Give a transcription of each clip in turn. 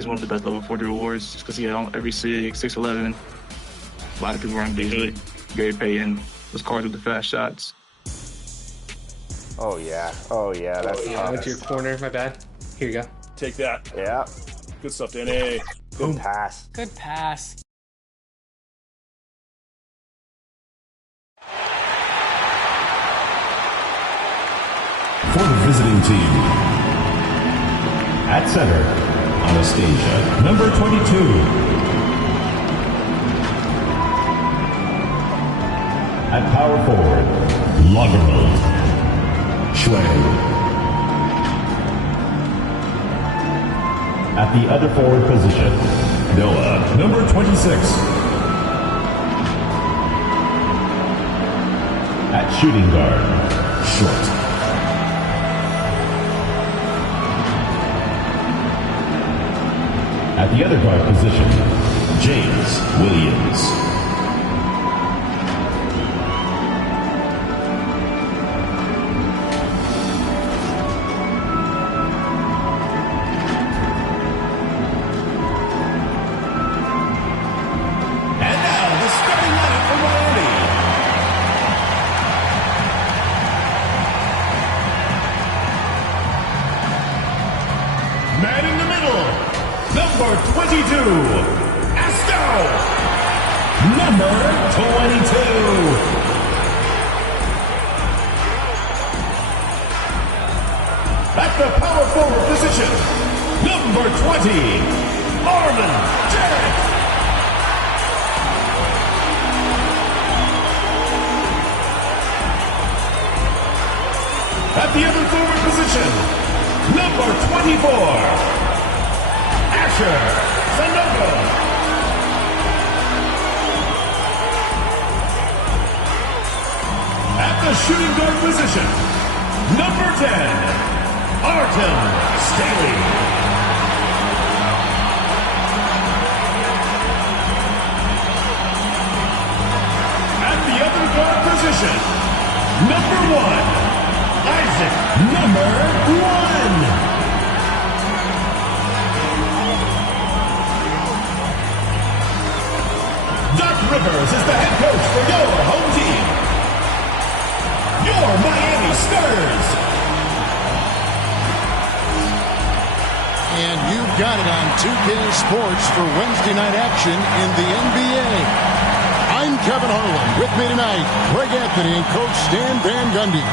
He's one of the best level 40 awards just because he had on every SIG, 6'11". A lot of people run Beasley. Gary Payton was cards with the fast shots. Oh, yeah. Oh, yeah. That's I went to your corner. My bad. Here you go. Take that. Yeah. Good stuff, Danny. Good pass. Good pass. For the visiting team, at center, Anastasia, number 22. At power forward, Lagerman, Schway. At the other forward position, Noah, number 26. At shooting guard, Short. At the other guard position, James Williams. Man in the middle, number 22, Asto. Number 22. At the power forward position, number 20, Armin Jarrett. At the other forward position, number 24, Asher Sanogo. At the shooting guard position, number 10, Artem Staley. At the other guard position, number 1, Isaac, number 1. Doc Rivers is the head coach for your home team, your Miami Spurs. And you've got it on 2K Sports for Wednesday night action in the NBA. I'm Kevin Harlan. With me tonight, Greg Anthony and Coach Stan Van Gundy.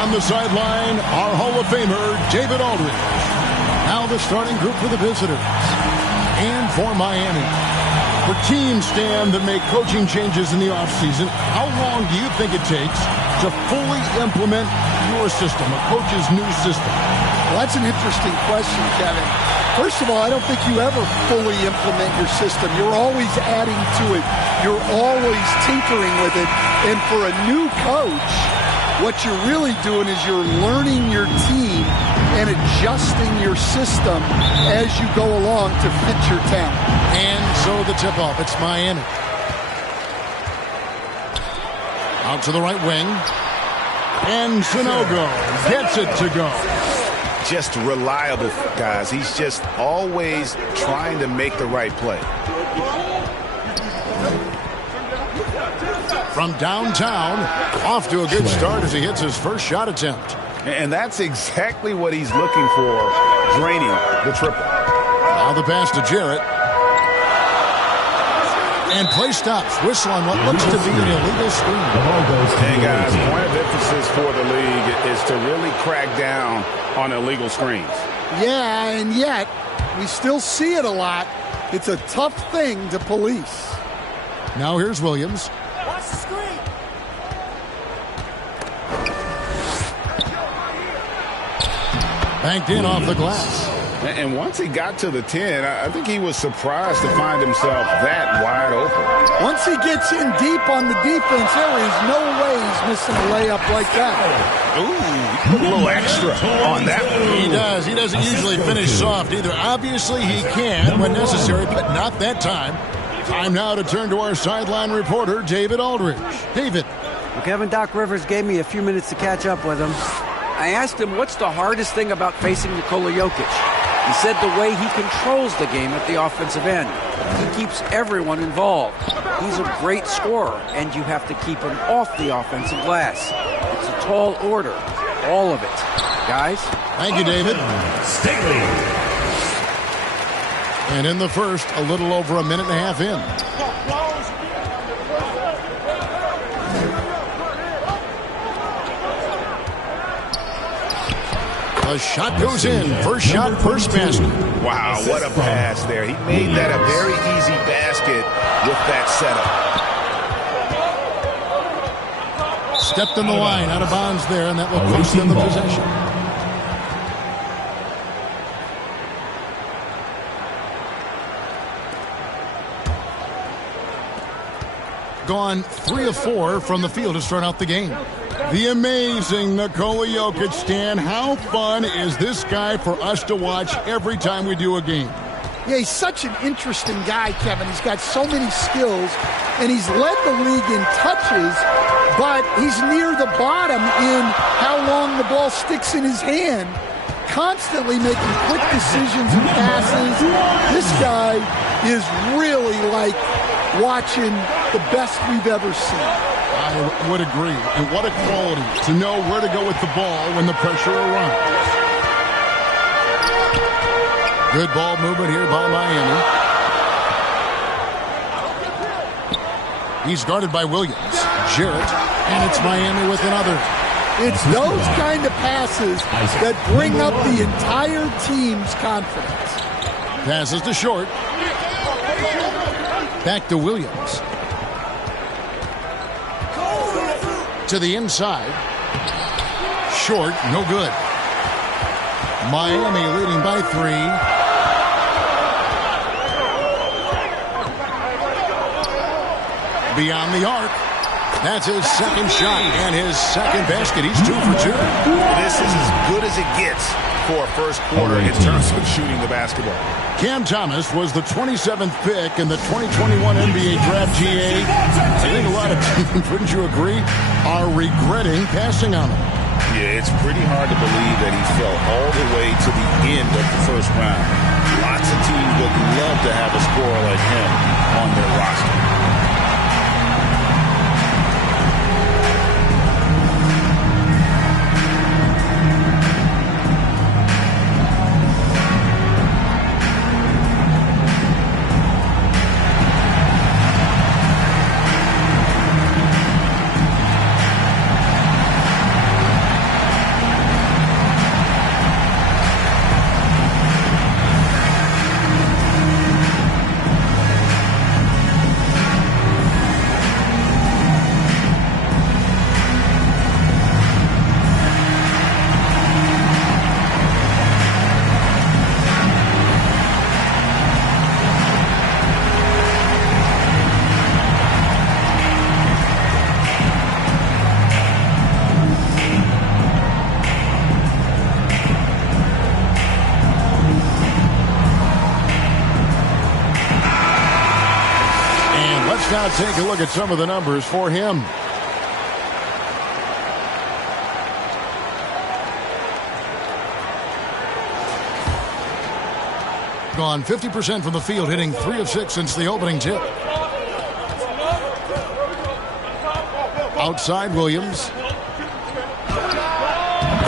On the sideline, our Hall of Famer, David Aldridge. Now the starting group for the visitors. And for Miami. For teams, Stan, that make coaching changes in the offseason, how long do you think it takes to fully implement your system, a coach's new system? Well, that's an interesting question, Kevin. First of all, I don't think you ever fully implement your system. You're always adding to it. You're always tinkering with it. And for a new coach, what you're really doing is you're learning your team and adjusting your system as you go along to fit your talent. And so the tip-off, it's Miami. Out to the right wing. And Sanogo gets it to go. Just reliable, guys. He's just always trying to make the right play. From downtown, off to a good start as he hits his first shot attempt. And that's exactly what he's looking for, draining the triple. Now the pass to Jarrett. And play stops. Whistle on what looks to be an illegal screen. Hey, guys, point of emphasis for the league is to really crack down on illegal screens. Yeah, and yet we still see it a lot. It's a tough thing to police. Now here's Williams. Watch the screen. Banked in off the glass. And once he got to the 10, I think he was surprised to find himself that wide open. Once he gets in deep on the defense, there is no way he's missing a layup like that. Ooh, a little extra on that one. He does. He doesn't usually finish soft either. Obviously, he can when necessary, but not that time. Time now to turn to our sideline reporter, David Aldridge. David. Well, Kevin, Doc Rivers gave me a few minutes to catch up with him. I asked him, what's the hardest thing about facing Nikola Jokic? He said the way he controls the game at the offensive end. He keeps everyone involved. He's a great scorer, and you have to keep him off the offensive glass. It's a tall order, all of it. Guys? Thank you, David. Staley. And in the first, a little over a minute and a half in. The shot goes in. First shot, first basket. Wow, what a pass there. He made that a very easy basket with that setup. Stepped in the line, out of bounds there, and that will cost them the possession. Gone 3 of 4 from the field to start out the game. The amazing Nikola Jokic. Stan, how fun is this guy for us to watch every time we do a game? Yeah, he's such an interesting guy, Kevin. He's got so many skills, and he's led the league in touches, but he's near the bottom in how long the ball sticks in his hand, constantly making quick decisions and passes. This guy is really like watching the best we've ever seen. I would agree. And what a quality to know where to go with the ball when the pressure arrives. Good ball movement here by Miami. He's guarded by Williams. Jarrett, and it's Miami with another. It's those kind of passes that bring up the entire team's confidence. Passes to Short. Back to Williams. To the inside. Short, no good. Miami leading by 3. Beyond the arc. That's his second shot and his second basket. He's 2 for 2. This is as good as it gets for a first quarter in terms of shooting the basketball. Cam Thomas was the 27th pick in the 2021 NBA Draft. GA. I think a lot of teams, wouldn't you agree, are regretting passing on him. Yeah, it's pretty hard to believe that he fell all the way to the end of the first round. Lots of teams would love to have a scorer like him on their roster. Now take a look at some of the numbers for him. Gone 50% from the field, hitting 3 of 6 since the opening tip. Outside Williams.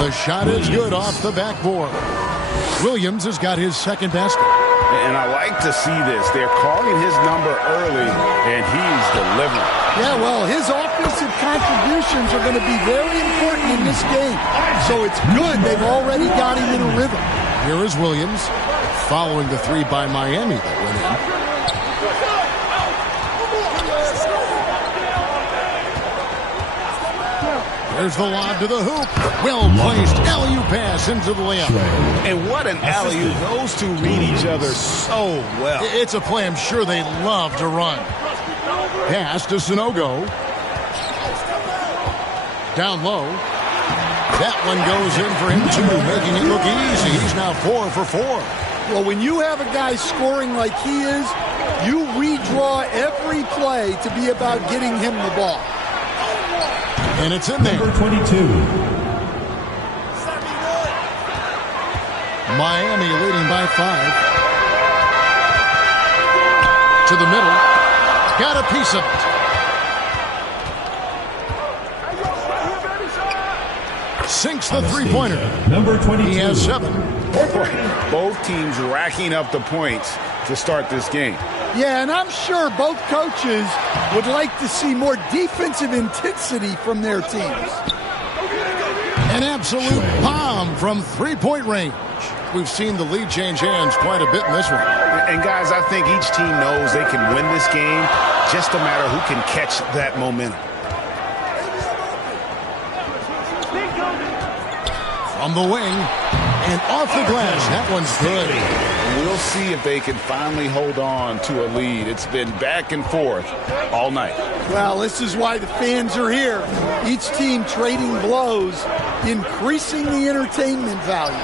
The shot is good off the backboard. Williams has got his second basket. And I like to see this. They're calling his number early, and he's delivering. Yeah, well, his offensive contributions are going to be very important in this game. So it's good they've already got him in a rhythm. Here is Williams, following the 3 by Miami that went in. There's the lob to the hoop. Well-placed alley-oop pass into the layup. And what an alley-oop. Those two read each other so well. It's a play I'm sure they love to run. Pass to Sanogo. Down low. That one goes in for him too, making it look easy. He's now 4 for 4. Well, when you have a guy scoring like he is, you redraw every play to be about getting him the ball. And it's in there. Number 22. Miami leading by 5. To the middle. Got a piece of it. Sinks the three-pointer. Number 22. He has 7. Both teams racking up the points to start this game. Yeah, and I'm sure both coaches would like to see more defensive intensity from their teams. An absolute bomb from three-point range. We've seen the lead change hands quite a bit in this one. And guys, I think each team knows they can win this game, just a matter who can catch that momentum. From the wing and off the glass. That one's good. We'll see if they can finally hold on to a lead. It's been back and forth all night. Well, this is why the fans are here. Each team trading blows, increasing the entertainment value.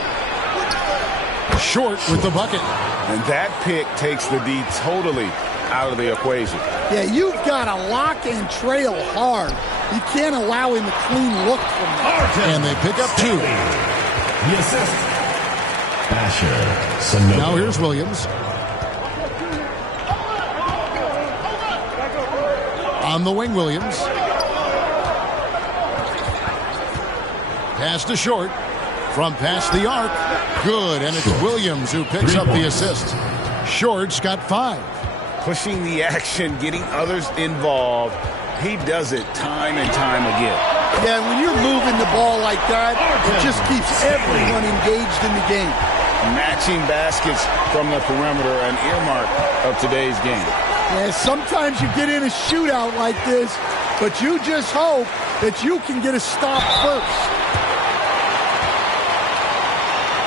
Short with the bucket. And that pick takes the D totally out of the equation. Yeah, you've got to lock and trail hard. You can't allow him a clean look from that. And they pick up 2. The assist. Basher. Sanogo. Now here's Williams. On the wing, Williams. Pass to Short. From past the arc. Good, and it's Williams who picks up the assist. Short's got 5. Pushing the action, getting others involved. He does it time and time again. Yeah, when you're moving the ball like that, it just keeps everyone engaged in the game. Matching baskets from the perimeter, an earmark of today's game. Yeah, sometimes you get in a shootout like this, but you just hope that you can get a stop first.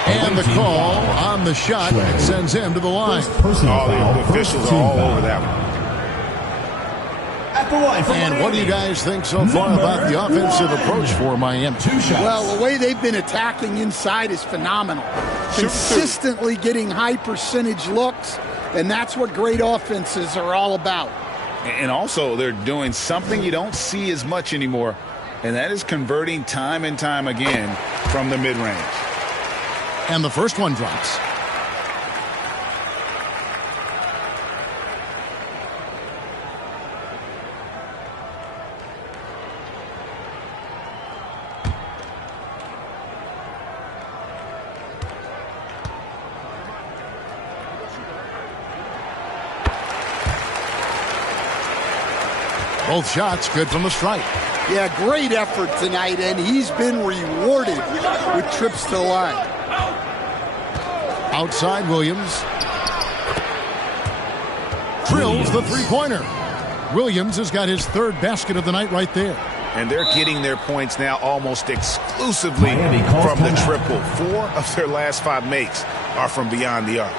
And the call on the shot sends him to the line. The officials are all over that one. At the line for And what do you guys think so far about the offensive approach for Miami? 2 shots. Well, the way they've been attacking inside is phenomenal. Consistently getting high percentage looks, and that's what great offenses are all about. And also, they're doing something you don't see as much anymore, and that is converting time and time again from the mid-range. And the first one drops. Both shots good from the stripe. Yeah, great effort tonight, and he's been rewarded with trips to the line. Outside Williams. Drills the three-pointer. Williams has got his 3rd basket of the night right there. And they're getting their points now almost exclusively Miami calls from the timeout. triple. 4 of their last 5 makes are from beyond the arc.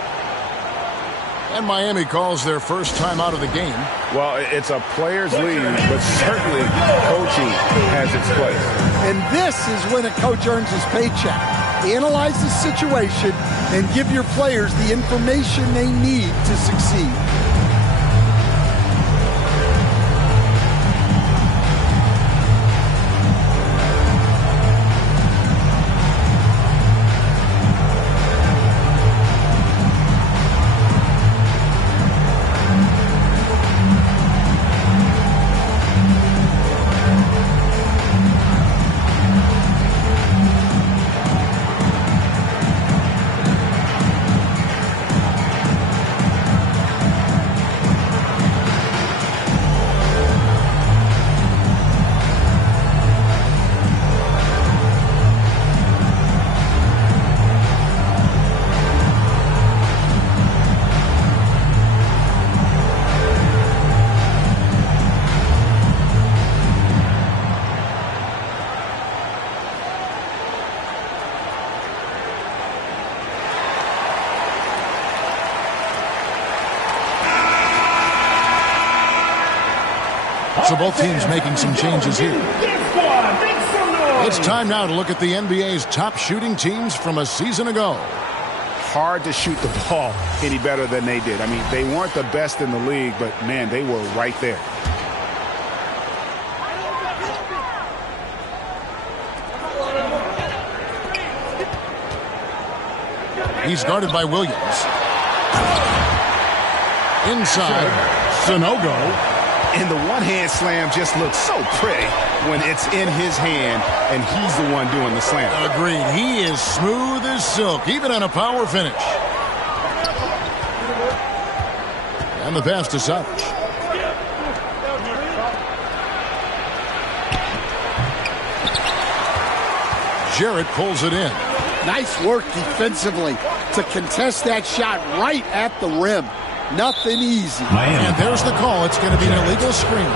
And Miami calls their first time out of the game. Well, it's a player's lead, but certainly coaching has its place. And this is when a coach earns his paycheck. Analyze the situation and give your players the information they need to succeed. So both teams making some changes here. It's time now to look at the NBA's top shooting teams from a season ago. Hard to shoot the ball any better than they did. I mean, they weren't the best in the league, but, man, they were right there. He's guarded by Williams. Inside, Sanogo. And the one-hand slam just looks so pretty when it's in his hand and he's the one doing the slam. Agreed. He is smooth as silk, even on a power finish. And the pass to Savage. Jarrett pulls it in. Nice work defensively to contest that shot right at the rim. Nothing easy. And there's the call. It's going to be an illegal screen.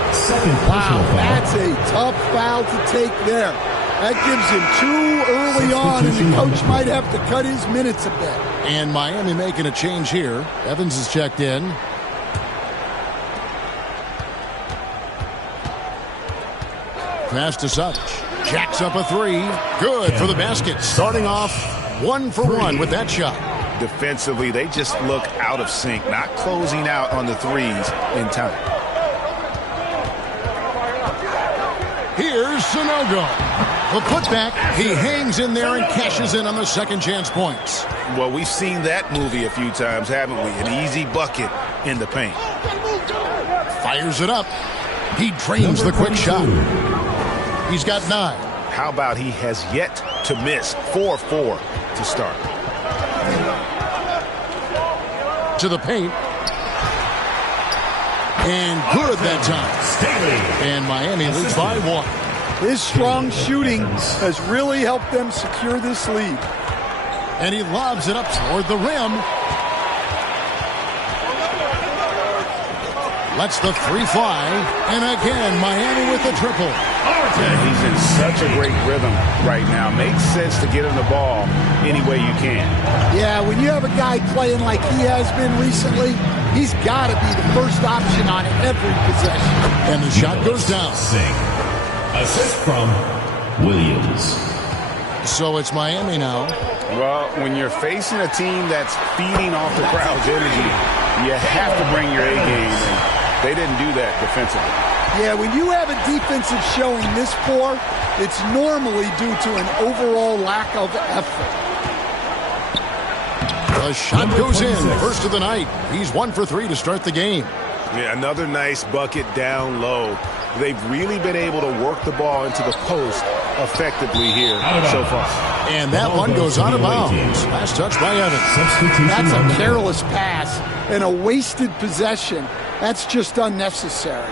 Wow, that's a tough foul to take there. That gives him too early on, and the coach might have to cut his minutes a bit. And Miami making a change here. Evans is checked in. Pass to Savage. Jacks up a three. Good for the basket. Starting off 1 for 1 with that shot. Defensively, they just look out of sync, not closing out on the threes in time. Here's Sanogo. The putback. He hangs in there and cashes in on the second chance points. Well, we've seen that movie a few times, haven't we? An easy bucket in the paint. Fires it up. He drains the quick shot. He's got 9. How about he has yet to miss 4-4 to start? To the paint. And good that time. And Miami leads by 1. His strong shooting has really helped them secure this lead. And he lobs it up toward the rim. Lets the three fly. And again, Miami with the triple. He's in such a great rhythm right now. Makes sense to get him the ball any way you can. Yeah, when you have a guy playing like he has been recently, he's got to be the first option on every possession. And the shot goes down. Assist from Williams. So it's Miami now. Well, when you're facing a team that's feeding off the crowd's energy, you have to bring your A game, and they didn't do that defensively. Yeah, when you have a defensive showing this poor, it's normally due to an overall lack of effort. The shot goes in. First of the night. He's 1 for 3 to start the game. Yeah, another nice bucket down low. They've really been able to work the ball into the post effectively here so far. And that one goes out of bounds. Last touch by Evans. That's a careless pass and a wasted possession. That's just unnecessary.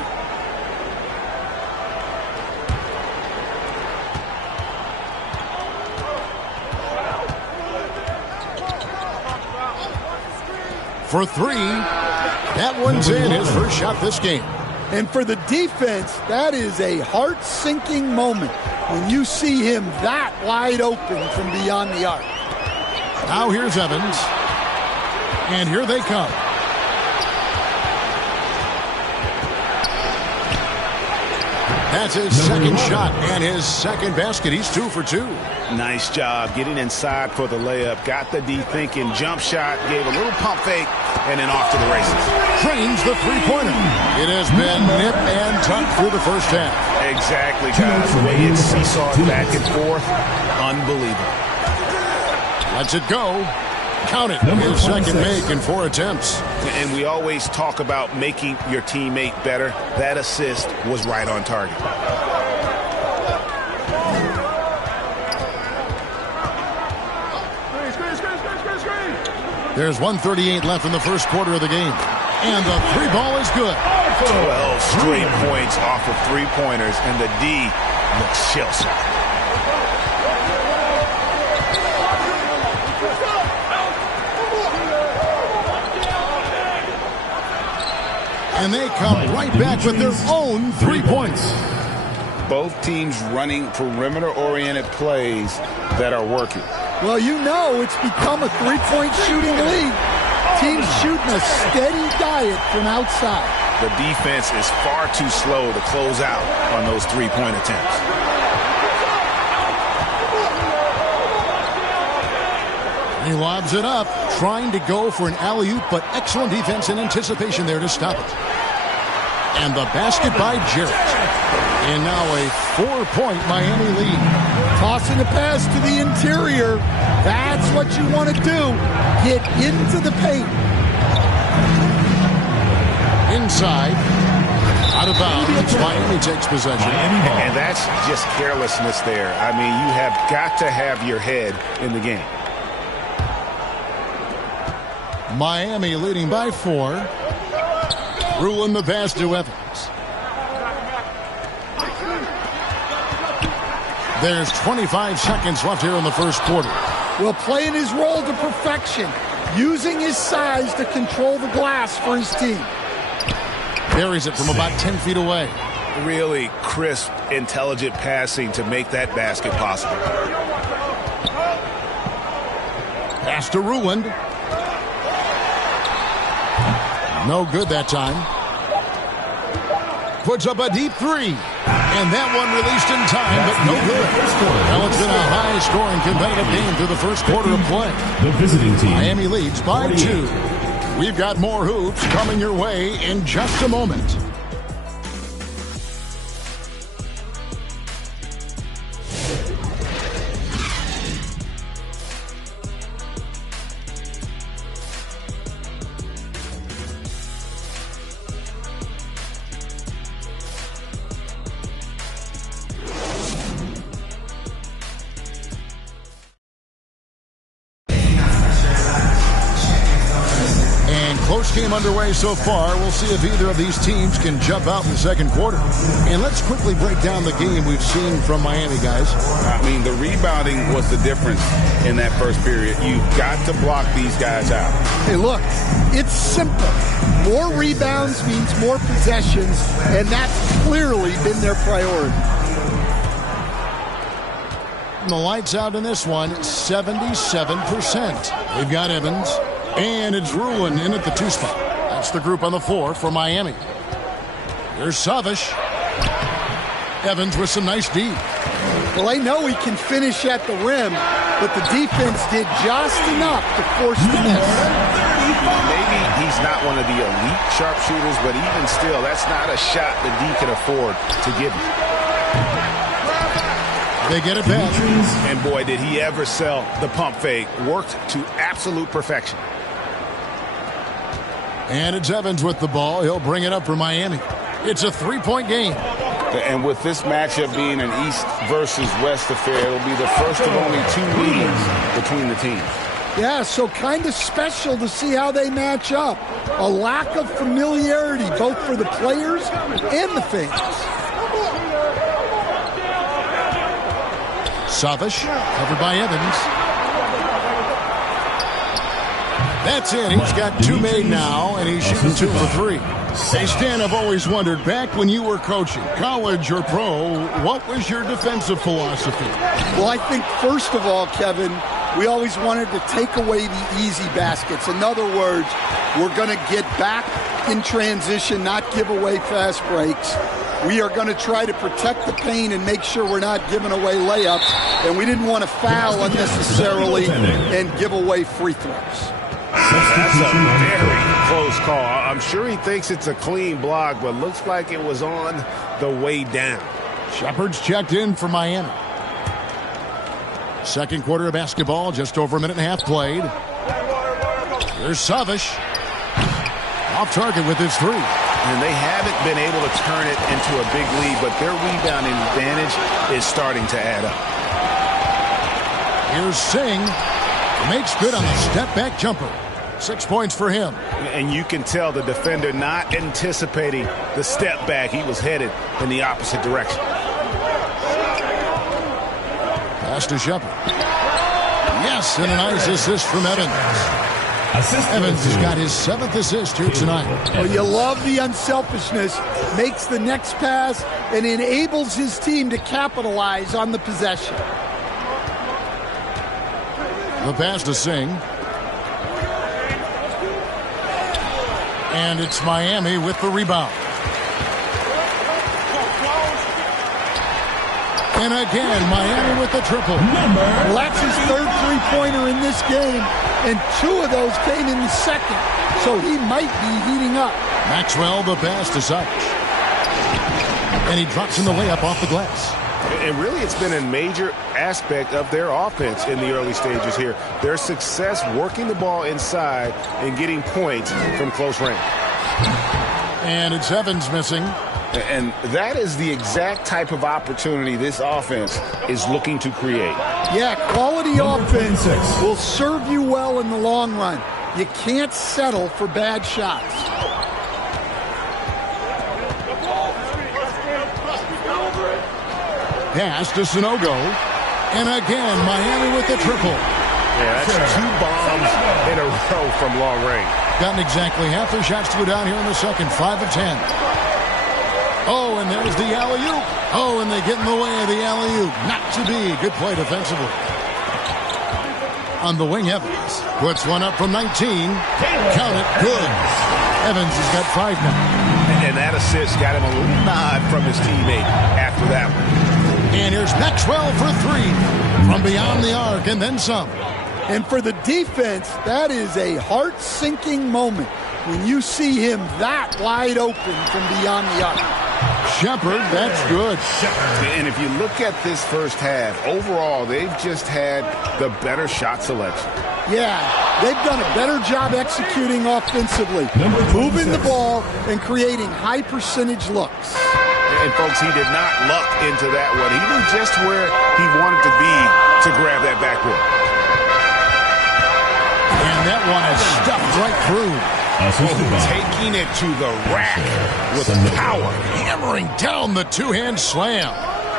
For 3. That one's in. His first shot this game. And for the defense, that is a heart-sinking moment when you see him that wide open from beyond the arc. Now here's Evans. And here they come. That's his second shot and his second basket. He's 2 for 2. Nice job getting inside for the layup. Got the D thinking. Jump shot. Gave a little pump fake. And then off to the races. Drains the three-pointer. It has been nip and tuck through the first half. Exactly, guys. The way it's seesawed back and forth. Unbelievable. Lets it go. Count it. His second make in 4 attempts. And we always talk about making your teammate better. That assist was right on target. There's 1:38 left in the first quarter of the game. And the 3 ball is good. 12 straight points off of 3-pointers, and the D looks shell-shocked. And they come right back with their own 3 points. Both teams running perimeter-oriented plays that are working. Well, you know it's become a three-point shooting league. Teams shooting a steady diet from outside. The defense is far too slow to close out on those 3-point attempts. He lobs it up, trying to go for an alley-oop, but excellent defense and anticipation there to stop it. And the basket by Jarrett. And now a 4-point Miami lead. Tossing the pass to the interior. That's what you want to do. Get into the paint. Inside. Out of bounds. Miami takes possession. And that's just carelessness there. I mean, you have got to have your head in the game. Miami leading by 4. Ruin the pass to Evans. There's 25 seconds left here in the first quarter. Well, playing his role to perfection. Using his size to control the glass for his team. Buries it from about 10 feet away. Really crisp, intelligent passing to make that basket possible. Pass to Ruin. No good that time. Puts up a deep 3. And that one released in time, but no good. Well, it's been a high-scoring competitive game through the first quarter of play. The visiting team. Miami leads by 2. We've got more hoops coming your way in just a moment. Game underway so far. We'll see if either of these teams can jump out in the second quarter. And let's quickly break down the game we've seen from Miami, guys. I mean, the rebounding was the difference in that first period. You've got to block these guys out. Hey, look, it's simple. More rebounds means more possessions, and that's clearly been their priority. And the lights out in this one, 77%. We've got Evans. And it's Ruin in at the 2 spot. That's the group on the 4 for Miami. Here's Savic. Evans with some nice D. Well, I know he can finish at the rim, but the defense did just enough to force the miss. Maybe he's not one of the elite sharpshooters, but even still, that's not a shot that D can afford to give him. They get it back. And boy, did he ever sell the pump fake. Worked to absolute perfection. And it's Evans with the ball. He'll bring it up for Miami. It's a 3-point game. And with this matchup being an East versus West affair, it'll be the first of only 2 meetings between the teams. Yeah, so kind of special to see how they match up. A lack of familiarity, both for the players and the fans. Savic, covered by Evans. That's it. He's got 2 made now, and he's shooting 2 for 3. Hey, Stan, I've always wondered, back when you were coaching, college or pro, what was your defensive philosophy? Well, I think, first of all, Kevin, we always wanted to take away the easy baskets. In other words, we're going to get back in transition, not give away fast breaks. We are going to try to protect the paint and make sure we're not giving away layups. And we didn't want to foul unnecessarily and give away free throws. That's a very close call. I'm sure he thinks it's a clean block, but looks like it was on the way down. Shepard's checked in for Miami. Second quarter of basketball, just over a minute and a half played. Here's Savic. Off target with his 3. And they haven't been able to turn it into a big lead, but their rebounding advantage is starting to add up. Here's Singh. Makes good on the step-back jumper. 6 points for him. And you can tell the defender not anticipating the step back. He was headed in the opposite direction. Pass to Shepard. Yes, and a nice assist from Evans. Evans has got his 7th assist here tonight. Well, you love the unselfishness. Makes the next pass and enables his team to capitalize on the possession. The pass to Singh. And it's Miami with the rebound. And again, Miami with the triple. Well, that's his 3rd three-pointer in this game, and 2 of those came in the second, so he might be heating up. Maxwell, the pass to Savic. And he drops in the layup off the glass. And really, it's been a major aspect of their offense in the early stages here. Their success working the ball inside and getting points from close range. And it's Evans missing. And that is the exact type of opportunity this offense is looking to create. Yeah, quality offense will serve you well in the long run. You can't settle for bad shots. Pass to Sanogo. And again, Miami with the triple. Yeah, that's 2 bombs in a row from long range. Gotten exactly half their shots to go down here in the second. 5 of 10. Oh, and there's the alley-oop. Oh, and they get in the way of the alley-oop. Not to be. Good play defensively. On the wing, Evans puts one up from 19. Count it. Good. Evans has got 5 now. And that assist got him a little nod from his teammate after that one. And here's Maxwell for 3 from beyond the arc and then some. And for the defense, that is a heart-sinking moment when you see him that wide open from beyond the arc. Shepard, that's good. And if you look at this first half, overall, they've just had the better shot selection. Yeah, they've done a better job executing offensively, moving the ball and creating high-percentage looks. And, folks, he did not luck into that one. He knew just where he wanted to be to grab that backboard. And that one is stuffed right through. Taking it to the rack with power. Hammering down the 2-hand slam.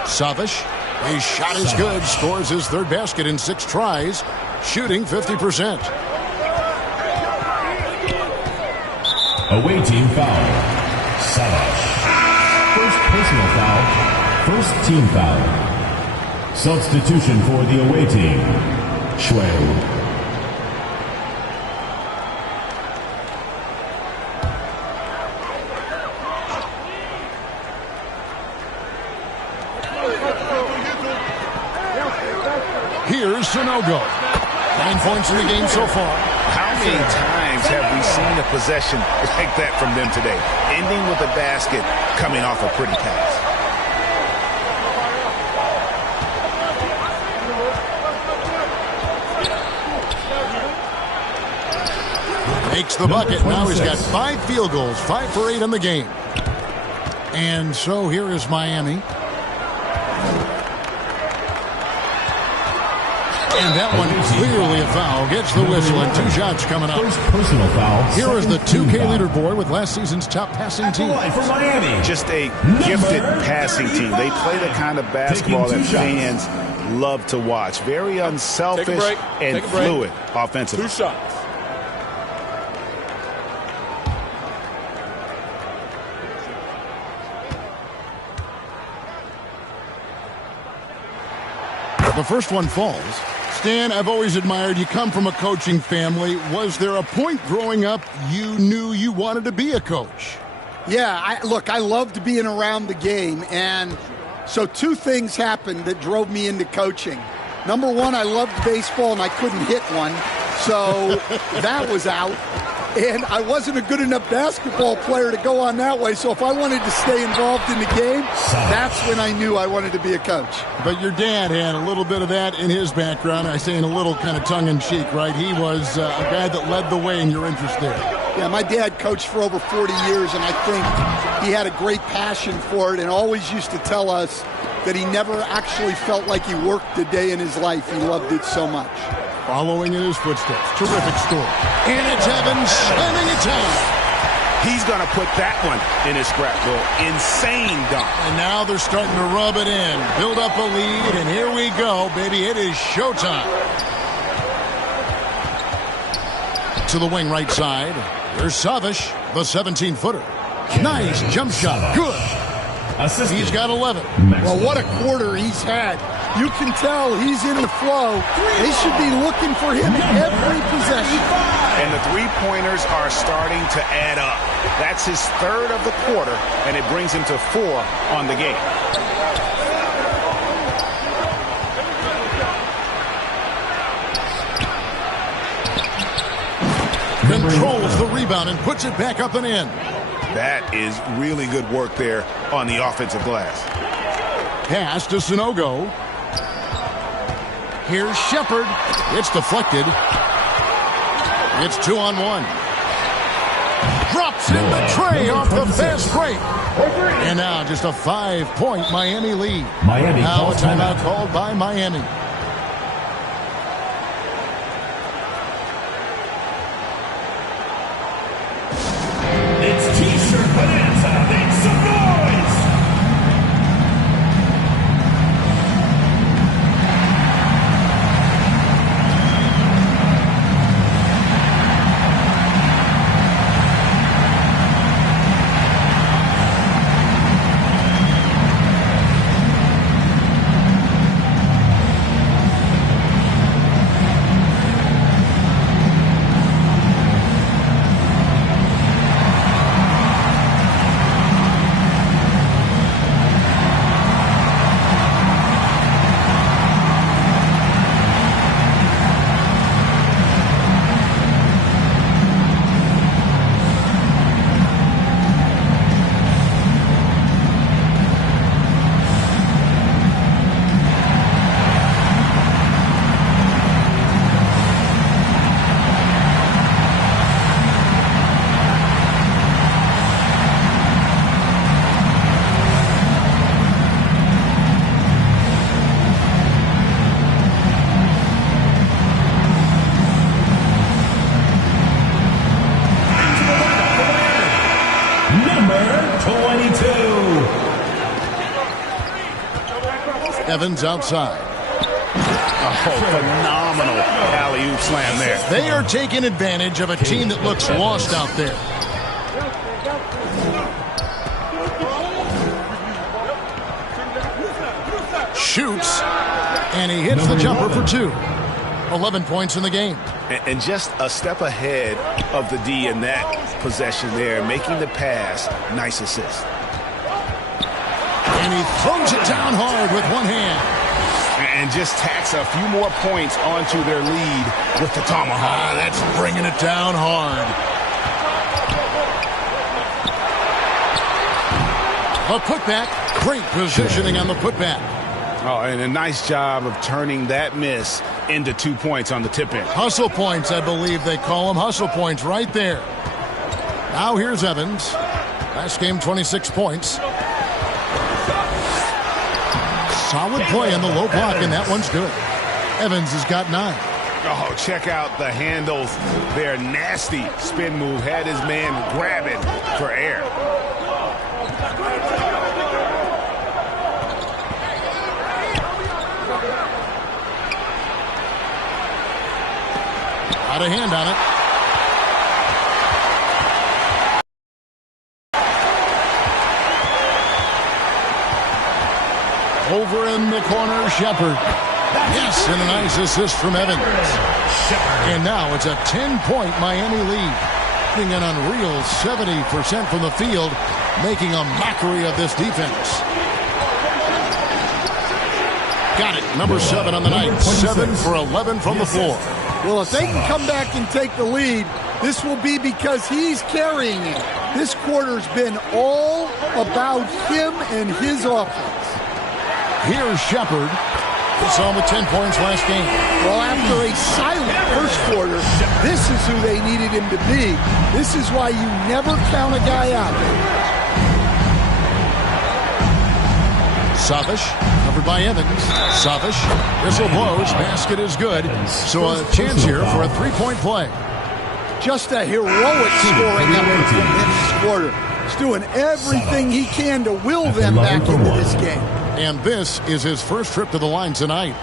Savic, his shot is good. Scores his 3rd basket in 6 tries. Shooting 50%. Away team foul. Savic. First personal foul. First team foul. Substitution for the away team. Schway. Here's Sanogo. 9 points in the game so far. How many times have we seen a possession like that from them today? Ending with a basket, coming off a pretty pass. Makes the bucket. Now he's got 5 field goals, 5 for 8 in the game. And so here is Miami. And that one clearly a foul. Gets the whistle and 2 shots coming up. First personal foul. Here is the 2K leaderboard with last season's top passing team. For Miami. Just a gifted passing team. They play the kind of basketball that fans love to watch. Very unselfish and fluid offensively. 2 shots. The first one falls. Stan, I've always admired you. Come from a coaching family. Was there a point growing up you knew you wanted to be a coach? Yeah, I loved being around the game, and so 2 things happened that drove me into coaching. Number 1, I loved baseball, and I couldn't hit one, so that was out. And I wasn't a good enough basketball player to go on that way, so if I wanted to stay involved in the game, that's when I knew I wanted to be a coach. But your dad had a little bit of that in his background. I say in a little kind of tongue-in-cheek, right? He was a guy that led the way in your interest there. Yeah, my dad coached for over 40 years, and I think he had a great passion for it and always used to tell us that he never actually felt like he worked a day in his life. He loved it so much. Following in his footsteps. Terrific score. And it's Evans slamming it down. He's going to put that one in his scrapbook. Insane dunk. And now they're starting to rub it in. Build up a lead, and here we go, baby. It is showtime. To the wing right side. Here's Savic, the 17-footer. Nice jump shot. Good. He's got 11. Well, what a quarter he's had. You can tell he's in the flow. They should be looking for him every possession. And the 3-pointers are starting to add up. That's his 3rd of the quarter, and it brings him to 4 on the game. Controls the rebound and puts it back up and in. That is really good work there on the offensive glass. Pass to Sanogo. Here's Shepard. It's deflected. It's 2-on-1. Drops in the tray off the fast break. And now just a 5-point Miami lead. Now a timeout called by Miami. It's T-shirt bonanza. Make some noise. Evans outside. Oh, phenomenal alley-oop slam there. They are taking advantage of a team that looks lost out there. Shoots, and he hits the jumper for 2. 11 points in the game. And just a step ahead of the D in that possession there, making the pass. Nice assist. And he throws it down hard with one hand. And just tacks a few more points onto their lead with the tomahawk. That's bringing it down hard. A putback. Great positioning on the putback. Oh, and a nice job of turning that miss into 2 points on the tip-in. Hustle points, I believe they call them. Hustle points right there. Now here's Evans. Last game, 26 points. Solid play in the low block, and that one's good. Evans has got 9. Oh, check out the handles. Their nasty spin move had his man grabbing for air. Out of hand on it. Over in the corner, Shepard. Yes, and a nice assist from Evans. And now it's a 10-point Miami lead. Getting an unreal 70% from the field, making a mockery of this defense. Got it. Number 7 on the night. 7 for 11 from the floor. Well, if they can come back and take the lead, this will be because he's carrying it. This quarter's been all about him and his offense. Here's Shepard. He saw him with 10 points last game. Well, after a silent first quarter, this is who they needed him to be. This is why you never count a guy out. Savic, covered by Evans. Savic, whistle blows, basket is good. So a chance here for a 3-point play. Just a heroic scoring effort from him this quarter. He's doing everything he can to will them back into this game. And this is his first trip to the line tonight.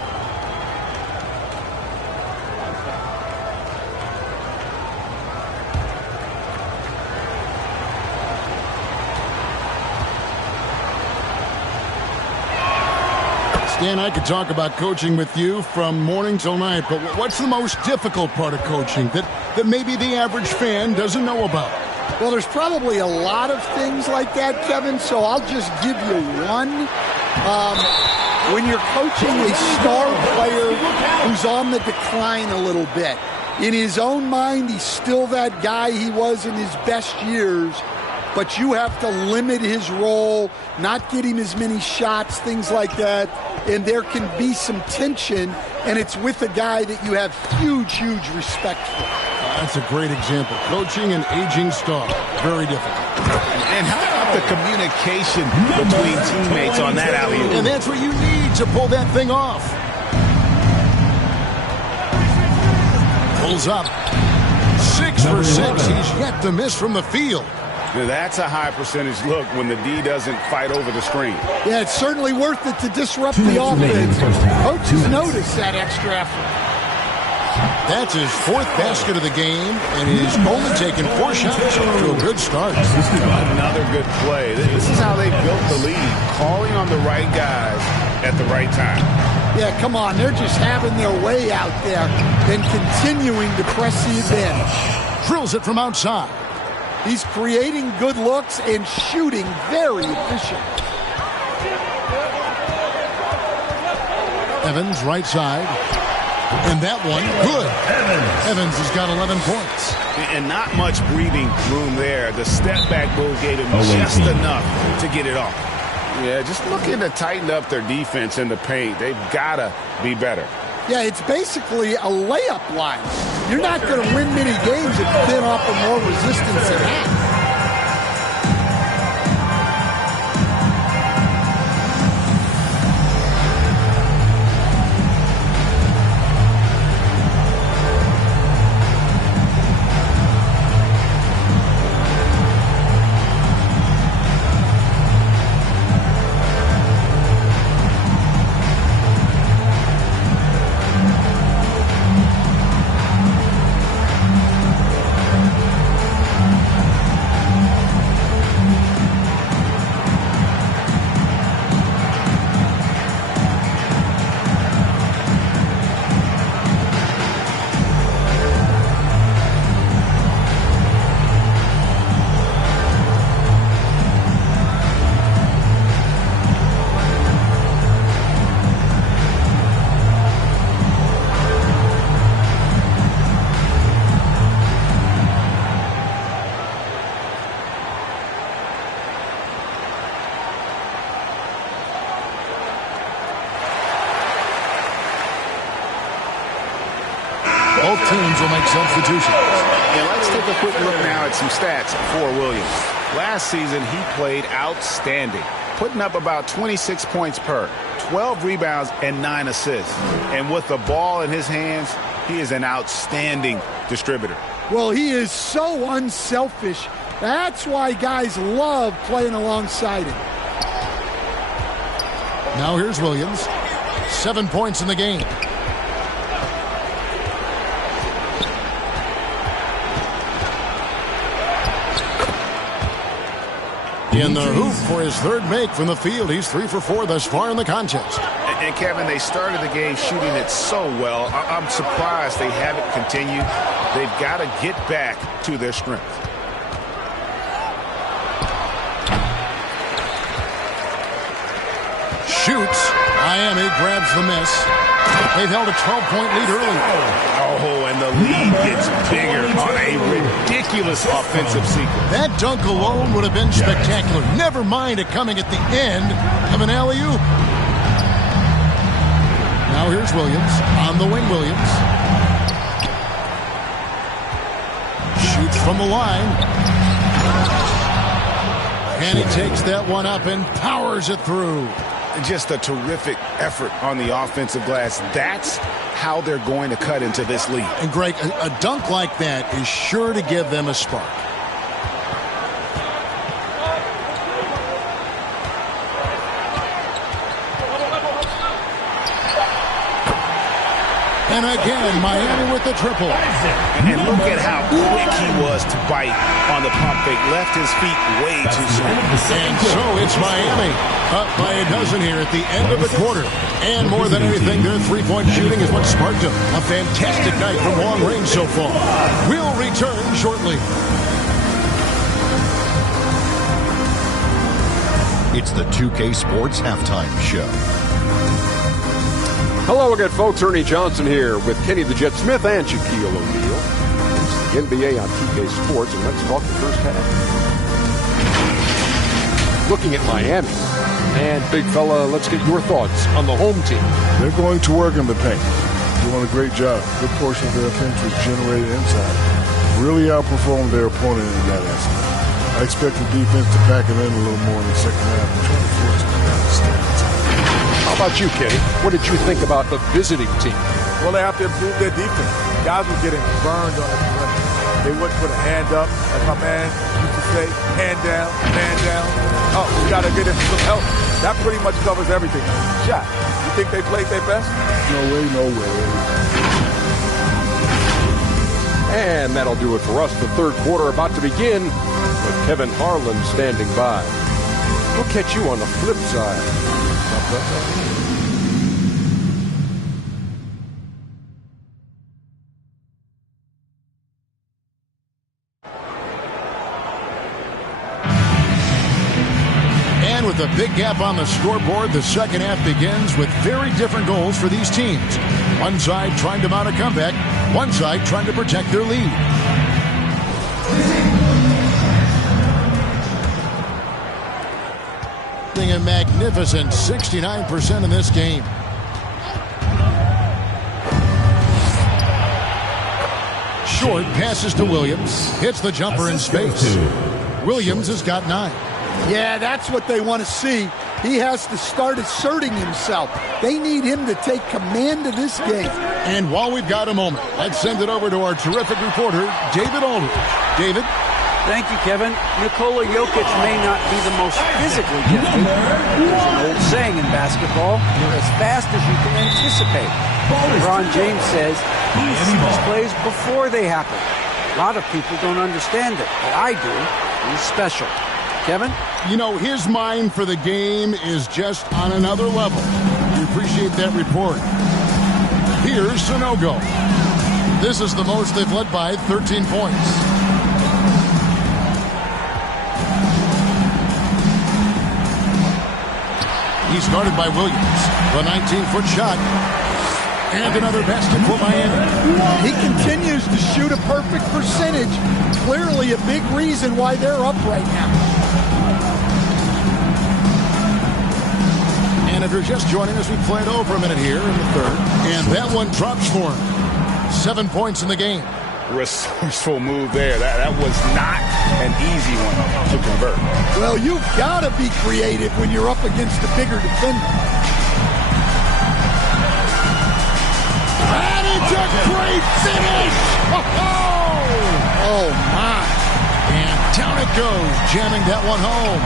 Stan, I could talk about coaching with you from morning till night, but what's the most difficult part of coaching that maybe the average fan doesn't know about? Well, there's probably a lot of things like that, Kevin, so I'll just give you one. When you're coaching a star player who's on the decline a little bit, in his own mind, he's still that guy he was in his best years, but you have to limit his role, not get him as many shots, things like that, and there can be some tension, and it's with a guy that you have huge, huge respect for. That's a great example. Coaching an aging star, very difficult. And how about the communication between teammates on that alley-oop? And that's what you need to pull that thing off. Pulls up. 6 for 6. He's yet to miss from the field. Now, that's a high percentage look when the D doesn't fight over the screen. Yeah, it's certainly worth it to disrupt the offense. Coaches notice that extra effort. That's his 4th basket of the game, and he's only taken 4 shots to a good start. Another good play. This is how they built the lead, calling on the right guys at the right time. Yeah, come on. They're just having their way out there and continuing to press the advantage. Drills it from outside. He's creating good looks and shooting very efficient. Evans, right side. And that one, good. Evans has got 11 points. And not much breathing room there. The step-back move gave him just enough to get it off. Yeah, just looking to tighten up their defense in the paint. They've got to be better. Yeah, it's basically a layup line. You're not going to win many games if you can't offer more resistance than that. Both teams will make substitutions. And let's take a quick look now at some stats for Williams. Last season, he played outstanding, putting up about 26 points per, 12 rebounds, and 9 assists. And with the ball in his hands, he is an outstanding distributor. Well, he is so unselfish. That's why guys love playing alongside him. Now here's Williams. 7 points in the game. In the hoop for his 3rd make from the field. He's 3 for 4 thus far in the contest. And Kevin, they started the game shooting it so well. I'm surprised they haven't continued. They've got to get back to their strength. Shoots. Miami grabs the miss. They've held a 12-point lead early. Oh, and the lead gets bigger on a ridiculous offensive sequence. That dunk alone would have been spectacular. Never mind it coming at the end of an alley-oop. Now here's Williams. On the wing, Williams. Shoots from the line. And he takes that one up and powers it through. Just a terrific effort on the offensive glass. That's how they're going to cut into this lead. And Greg, a dunk like that is sure to give them a spark. And again, Miami with the triple. And look at how quick he was to bite on the pump fake. Left his feet way too soon. And so it's Miami up by a dozen here at the end of the quarter. And more than anything, their three-point shooting is what sparked them. A fantastic night from long range so far. We'll return shortly. It's the 2K Sports Halftime Show. Hello again, folks. Ernie Johnson here with Kenny the Jet Smith and Shaquille O'Neal. It's the NBA on 2K Sports, and let's talk the first half. looking at Miami. And, big fella, let's get your thoughts on the home team. They're going to work in the paint. Doing a great job. Good portion of their offense was generated inside. Really outperformed their opponent in that aspect. I expect the defense to pack it in a little more in the second half and try to force them down the stats. How about you, Kenny? What did you think about the visiting team? Well, they have to improve their defense. Guys were getting burned on the perimeter. They wouldn't put a hand up, as my man used to say, hand down, man down. Oh, we got to get him some help. That pretty much covers everything. Shot. You think they played their best? No way, no way. And that'll do it for us. The third quarter about to begin with Kevin Harlan standing by. We'll catch you on the flip side. And with a big gap on the scoreboard, the second half begins with very different goals for these teams. One side trying to mount a comeback, one side trying to protect their lead. A magnificent 69% in this game. Short passes to Williams. Hits the jumper in space. Williams has got 9. Yeah, that's what they want to see. He has to start asserting himself. They need him to take command of this game. And while we've got a moment, let's send it over to our terrific reporter, David Aldridge. David? Thank you, Kevin. Nikola Jokic may not be the most physically gifted. There's an old saying in basketball, you're as fast as you can anticipate. LeBron James says he sees plays before they happen. A lot of people don't understand it, but I do. He's special. Kevin? You know, his mind for the game is just on another level. We appreciate that report. Here's Sanogo. This is the most they've led by 13 points. He's guarded by Williams. The 19-foot shot. And another basket for Miami. He continues to shoot a perfect percentage. Clearly a big reason why they're up right now. And if you're just joining us, we played over a minute here in the third. And that one drops for him. 7 points in the game. Resourceful move there. That was not an easy one to convert. Well, you've got to be creative when you're up against a bigger defender. And it's a great finish! Oh, my. And down it goes, jamming that one home.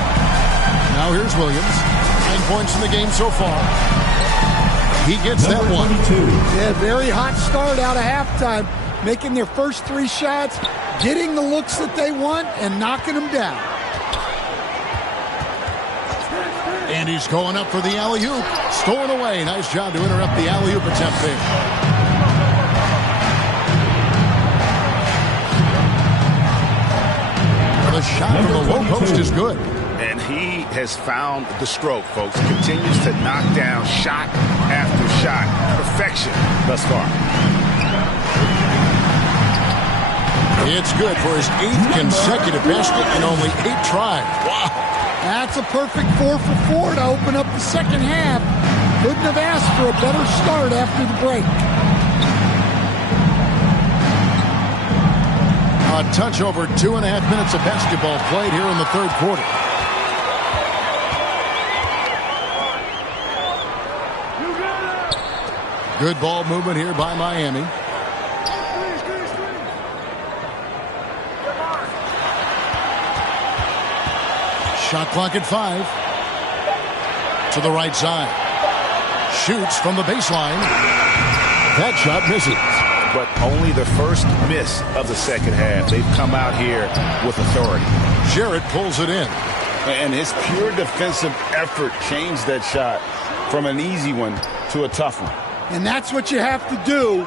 Now here's Williams. 9 points in the game so far. He gets that one. Yeah, very hot start out of halftime. Making their first 3 shots, getting the looks that they want, and knocking them down. And he's going up for the alley-oop. Stolen away. Nice job to interrupt the alley-oop attempt there. The shot from the low post is good. And he has found the stroke, folks. Continues to knock down shot after shot. Perfection thus far. It's good for his 8th consecutive basket in only 8 tries. Wow. That's a perfect 4 for 4 to open up the second half. Couldn't have asked for a better start after the break. A touch over 2.5 minutes of basketball played here in the third quarter. Good ball movement here by Miami. Shot clock at 5. To the right side. Shoots from the baseline. That shot misses. But only the first miss of the second half. They've come out here with authority. Jarrett pulls it in. And his pure defensive effort changed that shot from an easy one to a tough one. And that's what you have to do.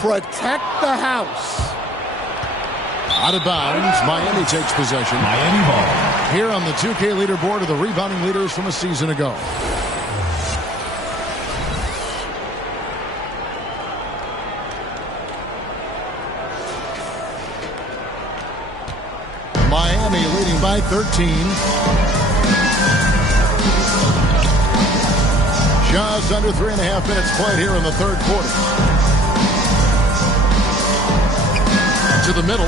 Protect the house. Out of bounds, Miami takes possession. Miami ball. Here on the 2K leaderboard are the rebounding leaders from a season ago. Miami leading by 13. Just under 3.5 minutes played here in the third quarter. To the middle.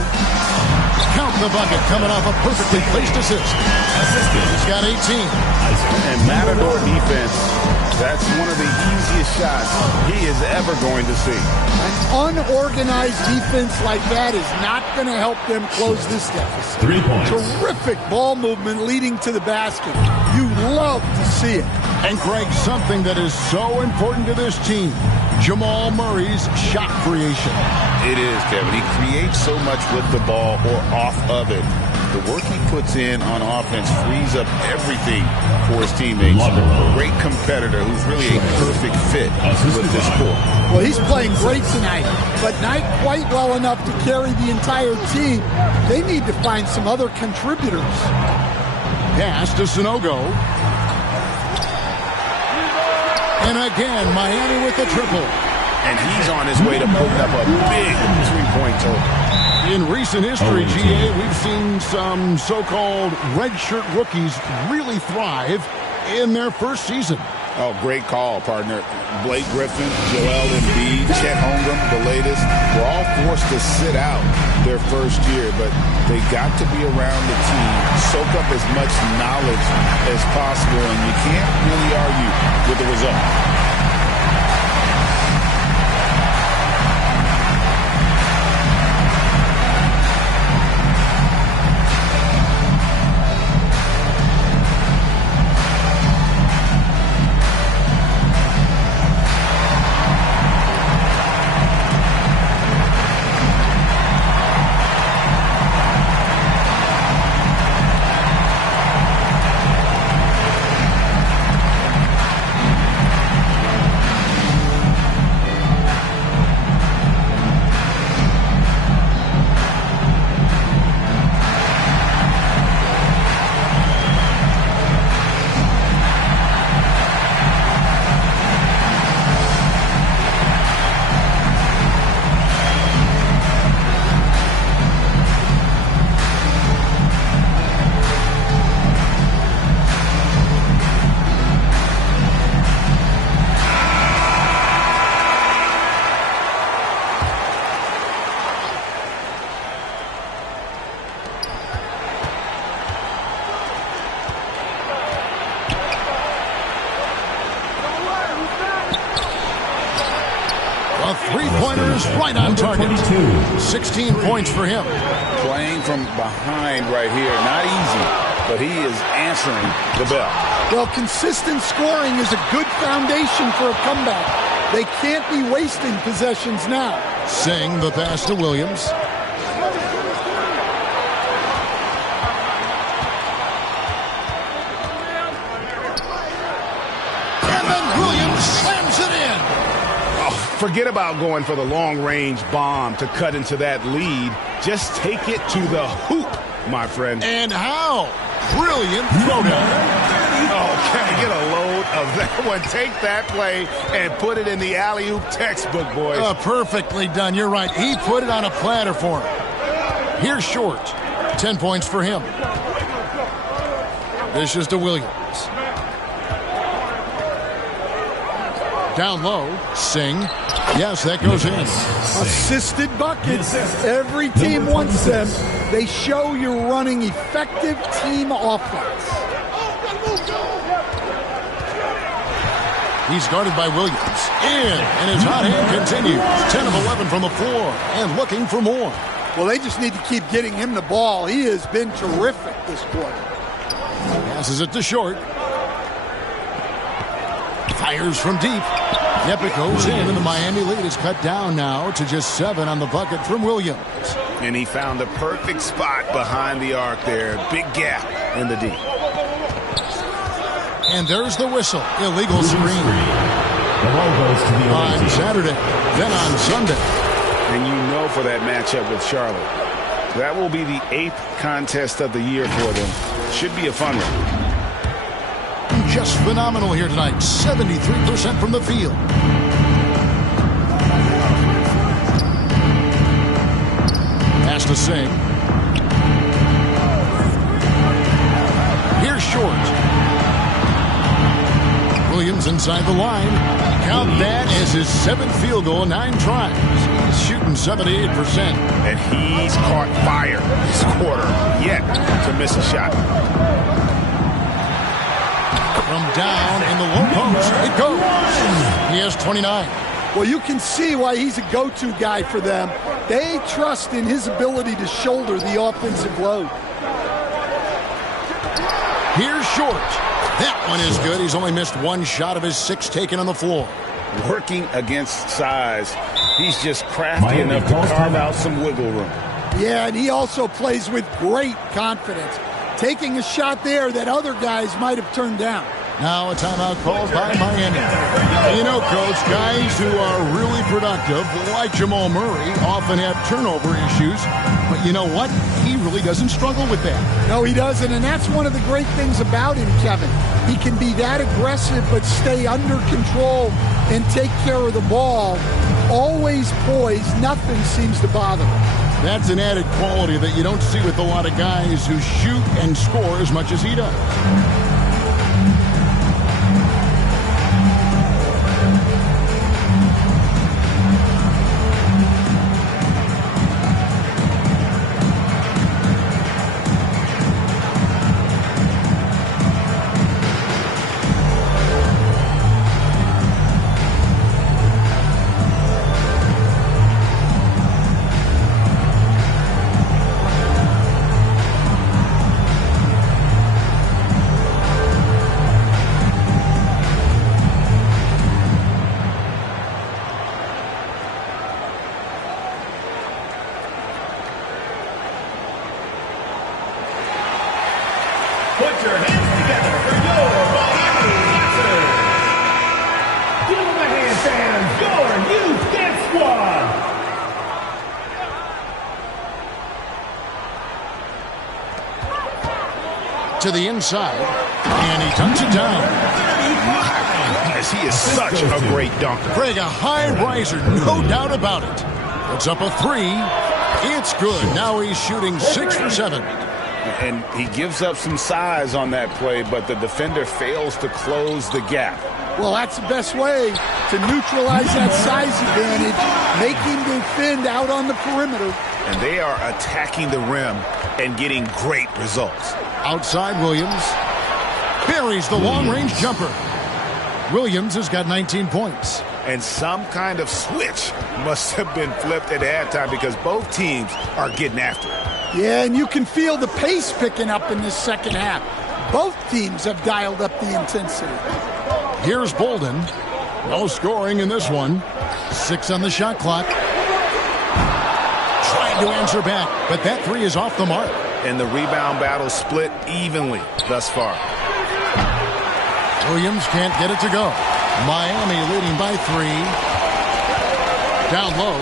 Count the bucket coming off a perfectly placed assist. He's got 18. And Matador defense, that's one of the easiest shots he is ever going to see. An unorganized defense like that is not going to help them close this deficit. 3 points. Terrific ball movement leading to the basket. You love to see it. And Greg, something that is so important to this team, Jamal Murray's shot creation. It is, Kevin. He creates so much with the ball or off of it. The work he puts in on offense frees up everything for his teammates. A great competitor who's really a perfect fit with this score. Well, he's playing great tonight, but not quite well enough to carry the entire team. They need to find some other contributors. Pass to Sanogo. And again, Miami with the triple. And he's on his way to putting up a big three-point total. In recent history, GA, we've seen some so-called redshirt rookies really thrive in their first season. Oh, great call, partner. Blake Griffin, Joel Embiid, Chet Holmgren, the latest, were all forced to sit out their first year, but they got to be around the team, soak up as much knowledge as possible, and you can't really argue with the result. Right on target. 16 points for him. Playing from behind right here. Not easy, but he is answering the bell. Well, consistent scoring is a good foundation for a comeback. They can't be wasting possessions now. Singh the pass to Williams. And then Williams slams it in. Forget about going for the long-range bomb to cut into that lead. Just take it to the hoop, my friend. And how? Brilliant throwdown. Oh, can I get a load of that one? Take that play and put it in the alley-oop textbook, boys. Perfectly done. You're right. He put it on a platter for him. Here's Short. 10 points for him. This is to Williams. Down low, Singh. Yes, that goes in. Assisted buckets. Every team wants them. They show you're running effective team offense. He's guarded by Williams. In, and his hot hand continues. 10 of 11 from the floor, and looking for more. Well, they just need to keep getting him the ball. He has been terrific this quarter. Passes it to Short. Fires from deep. Yep, it goes in, and the Miami lead is cut down now to just 7 on the bucket from Williams. And he found the perfect spot behind the arc there. Big gap in the D. And there's the whistle. Illegal screen. The ball goes to the on Saturday, then on Sunday. And you know for that matchup with Charlotte, that will be the 8th contest of the year for them. Should be a fun one. Just phenomenal here tonight. 73% from the field. Pass to Singh. Here's Short. Williams Ball's inside the line. Count that as his 7th field goal in 9 tries. He's shooting 78%. And he's caught fire this quarter, yet to miss a shot. From down in the low post, it goes. He has 29. Well, you can see why he's a go-to guy for them. They trust in his ability to shoulder the offensive load. Here's Short. That one is good. He's only missed 1 shot of his 6 taken on the floor. Working against size, he's just crafty enough to carve out some wiggle room. Yeah, and he also plays with great confidence, taking a shot there that other guys might have turned down. Now a timeout called by Miami. You know, Coach, guys who are really productive, like Jamal Murray, often have turnover issues. But you know what? He really doesn't struggle with that. No, he doesn't, and that's one of the great things about him, Kevin. He can be that aggressive but stay under control and take care of the ball. Always poised, nothing seems to bother him. That's an added quality that you don't see with a lot of guys who shoot and score as much as he does. Put your hands together for your Miami Masters. Give them a hand, fans. Your youth dance squad. To the inside, and he dunks it down. As he is such a great dunker. Craig, a high riser, no doubt about it. Puts up a 3. It's good. Now he's shooting 6 for 7. And he gives up some size on that play, but the defender fails to close the gap. Well, that's the best way to neutralize that size advantage, make him defend out on the perimeter. And they are attacking the rim and getting great results. Outside Williams. Buries the long-range jumper. Williams has got 19 points. And some kind of switch must have been flipped at halftime because both teams are getting after it. Yeah, and you can feel the pace picking up in this second half. Both teams have dialed up the intensity. Here's Bolden. No scoring in this one. 6 on the shot clock. Trying to answer back, but that 3 is off the mark. And the rebound battle split evenly thus far. Williams can't get it to go. Miami leading by 3. Down low.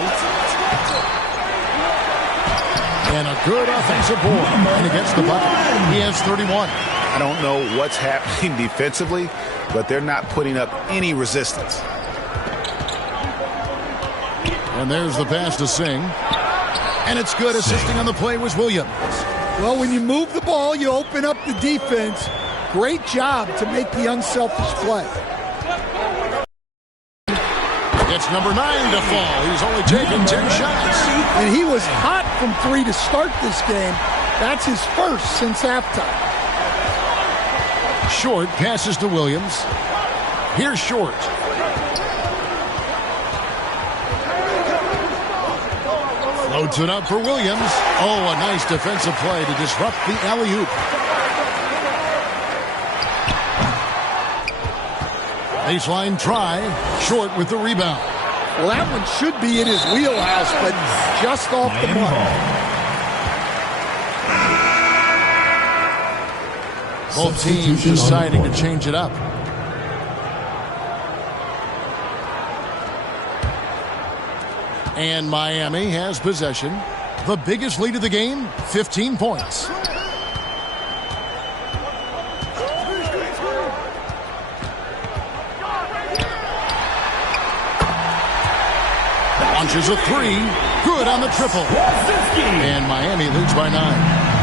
And a good offensive board. And he gets the bucket. He has 31. I don't know what's happening defensively, but they're not putting up any resistance. And there's the pass to Singh. And it's good. Assisting on the play was Williams. Well, when you move the ball, you open up the defense. Great job to make the unselfish play. It's number 9 to fall. He's only taken 10 shots. And he was hot from 3 to start this game. That's his first since halftime. Short passes to Williams. Here's Short. Floats it up for Williams. Oh, a nice defensive play to disrupt the alley-oop. Baseline try. Short with the rebound. Well, that one should be in his wheelhouse, but just off the mark. Both teams deciding to change it up. And Miami has possession. The biggest lead of the game, 15 points. Launches a 3. Good on the triple. And Miami leads by 9.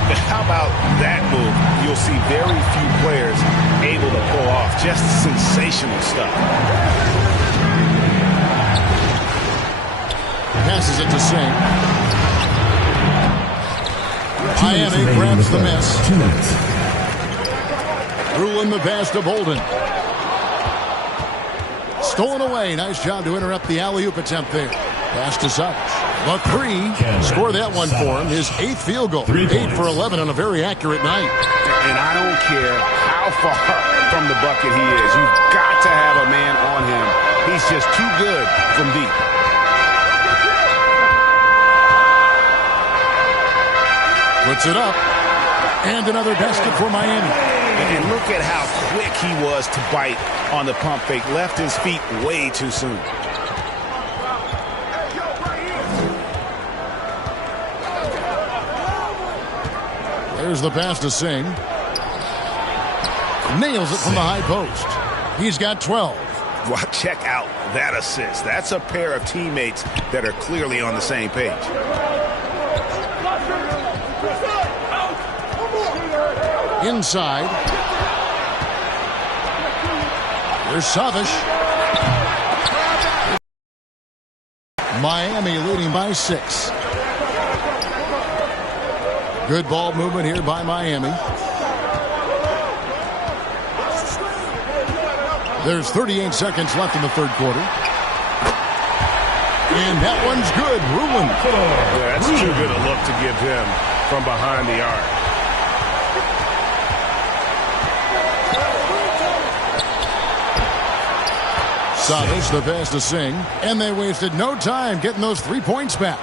But how about that move? You'll see very few players able to pull off just sensational stuff. Passes it to Singh. Miami grabs the miss. 2 minutes. Ruin the pass to Bolden. Stolen away. Nice job to interrupt the alley-oop attempt there. Pass to Savage. The three. Score that one for him. His 8th field goal. 8 for 11 on a very accurate night. And I don't care how far from the bucket he is. You've got to have a man on him. He's just too good from deep. Puts it up. And another basket for Miami. And look at how quick he was to bite on the pump fake. Left his feet way too soon. There's the pass to Singh. Nails it from the high post. He's got 12. Well, check out that assist. That's a pair of teammates that are clearly on the same page. Inside. There's Savage. Miami leading by 6. Good ball movement here by Miami. There's 38 seconds left in the third quarter. And that one's good. Ruin. Yeah, that's too good a look to give him from behind the arc. Savage, the pass to Singh. And they wasted no time getting those 3 points back.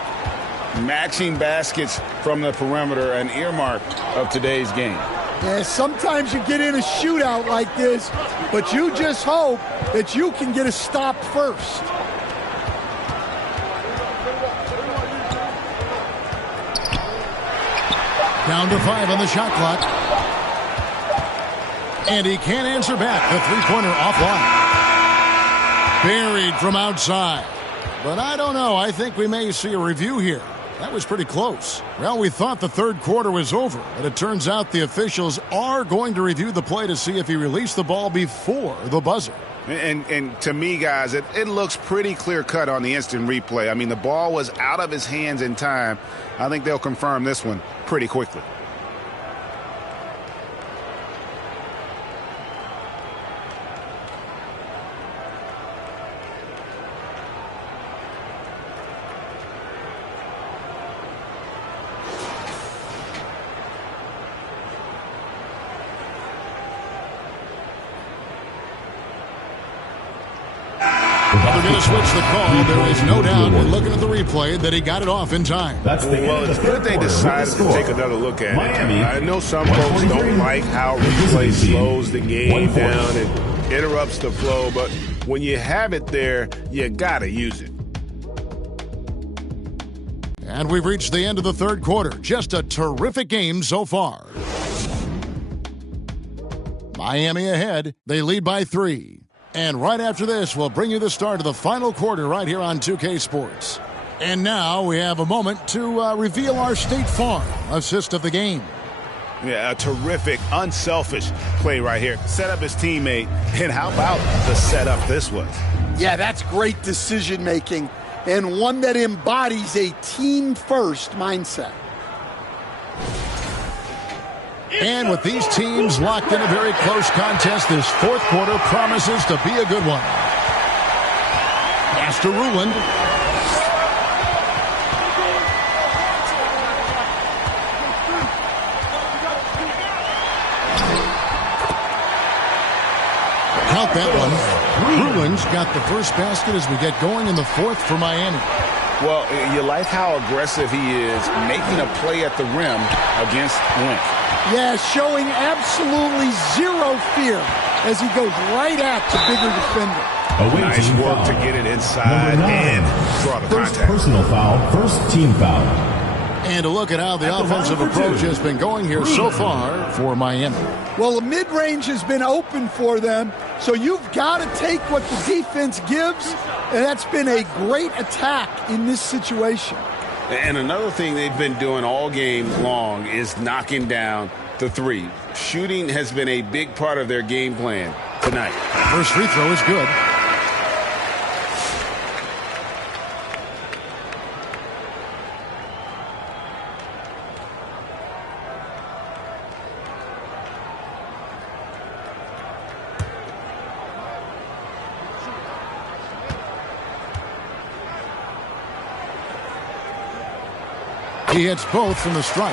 Matching baskets from the perimeter, an earmark of today's game. Yeah, sometimes you get in a shootout like this, but you just hope that you can get a stop first. Down to 5 on the shot clock. And he can't answer back. The three-pointer offline. Buried from outside. But I don't know. I think we may see a review here. That was pretty close. Well, we thought the third quarter was over, but it turns out the officials are going to review the play to see if he released the ball before the buzzer. And to me, guys, it looks pretty clear-cut on the instant replay. I mean, the ball was out of his hands in time. I think they'll confirm this one pretty quickly. They're going to switch the call. There is no doubt in looking at the replay that he got it off in time. Well, it's good they decided to take another look at it. I know some folks don't like how replay slows the game down and interrupts the flow, but when you have it there, you got to use it. And we've reached the end of the third quarter. Just a terrific game so far. Miami ahead. They lead by 3. And right after this, we'll bring you the start of the final quarter right here on 2K Sports. And now we have a moment to reveal our State Farm assist of the game. Yeah, a terrific, unselfish play right here. Set up his teammate, and how about the setup this was? Yeah, that's great decision-making, and one that embodies a team-first mindset. And with these teams locked in a very close contest, this fourth quarter promises to be a good one. Pass to Ruland. Count that one. Ruland's got the first basket as we get going in the fourth for Miami. Well, you like how aggressive he is making a play at the rim against length. Yeah, showing absolutely zero fear as he goes right at the bigger defender. Nice work to get it inside and draw the contact. Personal foul, first team foul. And to look at how the offensive approach has been going here so far for Miami. Well, the mid-range has been open for them, so you've got to take what the defense gives, and that's been a great attack in this situation. And another thing they've been doing all game long is knocking down the three. Shooting has been a big part of their game plan. tonight. First free throw is good. He hits both from the stripe.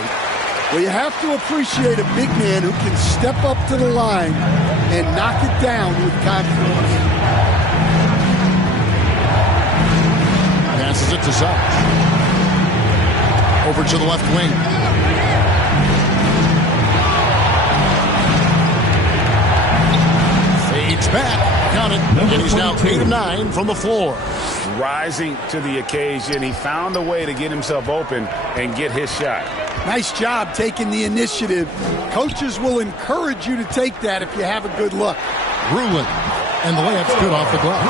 Well, you have to appreciate a big man who can step up to the line and knock it down with confidence. Passes it to Zach. Over to the left wing. Fades back. Count it. And he's now 8 of 9 from the floor. Rising to the occasion, he found a way to get himself open and get his shot. Nice job taking the initiative. Coaches will encourage you to take that if you have a good look. Rulin. And the layup's good off the glass.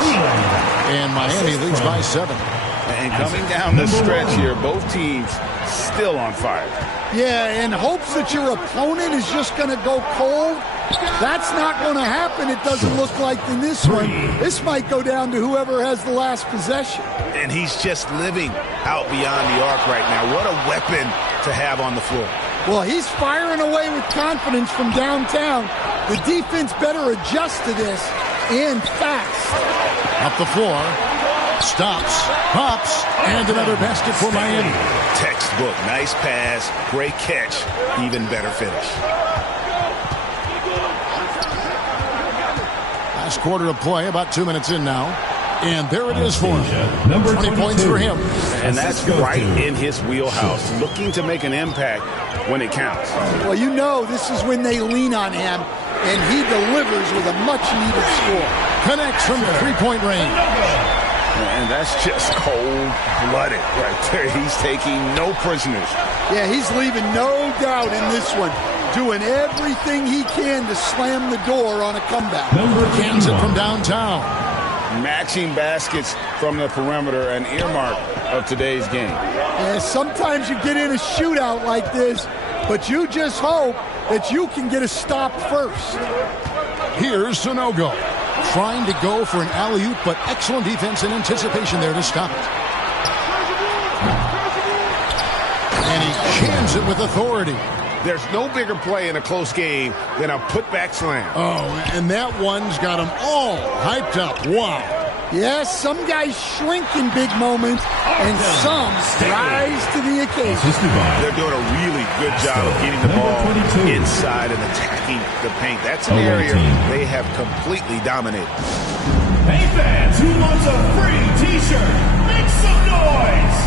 And Miami leads by 7. And coming down the stretch here, both teams still on fire. Yeah, in hopes that your opponent is just going to go cold. That's not going to happen. It doesn't look like in this one. This might go down to whoever has the last possession. And he's just living out beyond the arc right now. What a weapon to have on the floor. Well, he's firing away with confidence from downtown. The defense better adjust to this, and fast. Up the floor. Stops. Pops. And another basket for Miami. Textbook. Nice pass. Great catch. Even better finish. Last quarter of play, about 2 minutes in now. And there it is for him. 20 points for him. And that's right in his wheelhouse. Looking to make an impact when it counts. Well, you know this is when they lean on him, and he delivers with a much-needed score. Connects from three-point range. And that's just cold-blooded right there. He's taking no prisoners. Yeah, he's leaving no doubt in this one. Doing everything he can to slam the door on a comeback. Cans it from downtown. Matching baskets from the perimeter, an earmark of today's game. Yeah, sometimes you get in a shootout like this, but you just hope that you can get a stop first. Here's Sanogo. Trying to go for an alley-oop, but excellent defense and anticipation there to stop it. And he jams it with authority. There's no bigger play in a close game than a putback slam. Oh, and that one's got them all hyped up. Wow. Yes, some guys shrink in big moments, and some rise to the occasion. They're doing a really good job of getting the ball inside and attacking the paint. That's an area they have completely dominated. Hey fans, who wants a free t-shirt? Make some noise!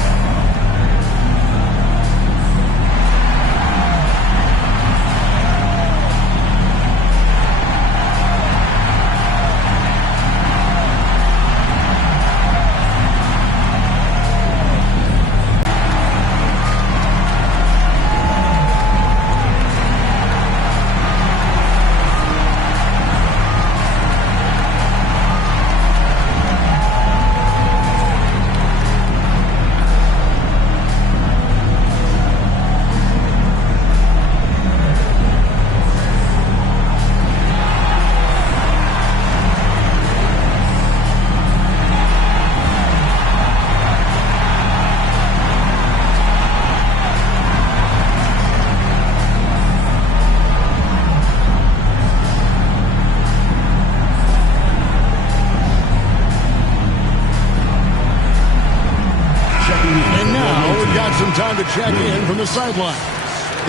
Time to check in from the sideline.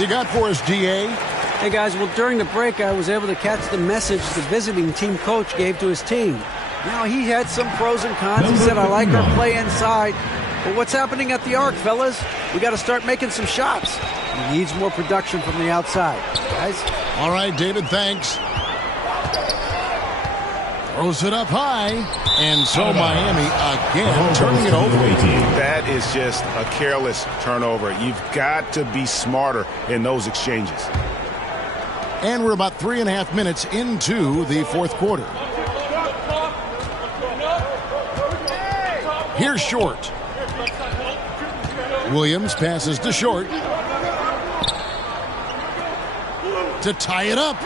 You got for us, DA? Hey, guys, well, during the break, I was able to catch the message the visiting team coach gave to his team. You know, he had some pros and cons. He said, I like our play inside. But what's happening at the arc, fellas? We got to start making some shots. He needs more production from the outside. Guys? All right, David, thanks. Throws it up high. And so Miami again turning it over. That is just a careless turnover. You've got to be smarter in those exchanges. And we're about 3.5 minutes into the fourth quarter. Here's Short. Williams passes to Short. To tie it up.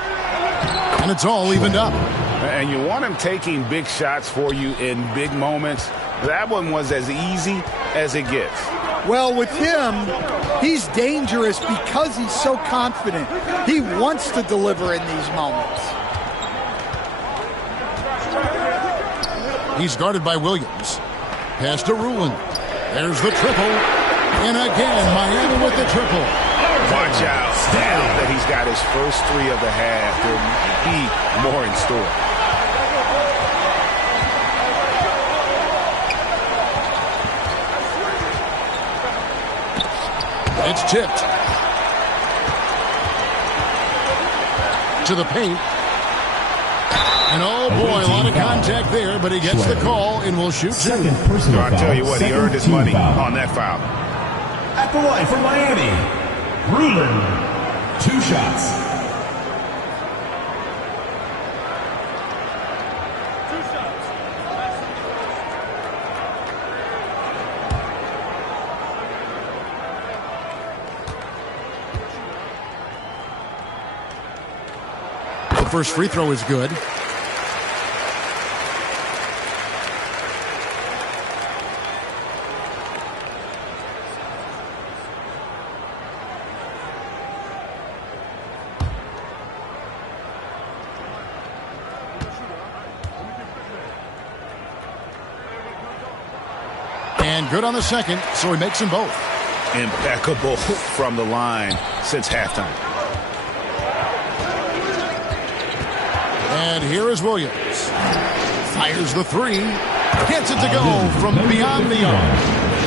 And it's all evened up. And you want him taking big shots for you in big moments. That one was as easy as it gets. Well, with him, he's dangerous because he's so confident. He wants to deliver in these moments. He's guarded by Williams. Pass to Rulin. There's the triple. And again, Miami with the triple. Watch out. Now that he's got his first 3 of the half, there might be more in store. It's tipped. To the paint. And oh boy, a lot of contact there, but he gets the call and will shoot 2. I'll tell you what, he earned his money on that foul. At the line for Miami, Rulin, 2 shots. The first free throw is good. And good on the second, so he makes them both. Impeccable from the line since halftime. And here is Williams. Fires the 3. Gets it to go from beyond the arc.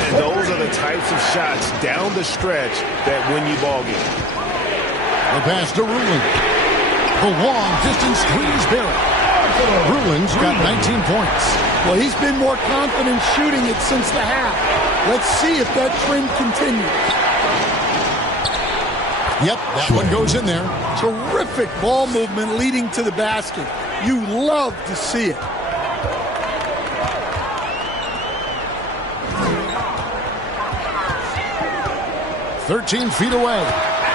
And those are the types of shots down the stretch that win you ball games. The pass to Rulin. The long distance 3's Barrett. Rulin's got 19 points. Well, he's been more confident shooting it since the half. Let's see if that trend continues. Yep, that one goes in there. Terrific ball movement leading to the basket. You love to see it. "13 feet away.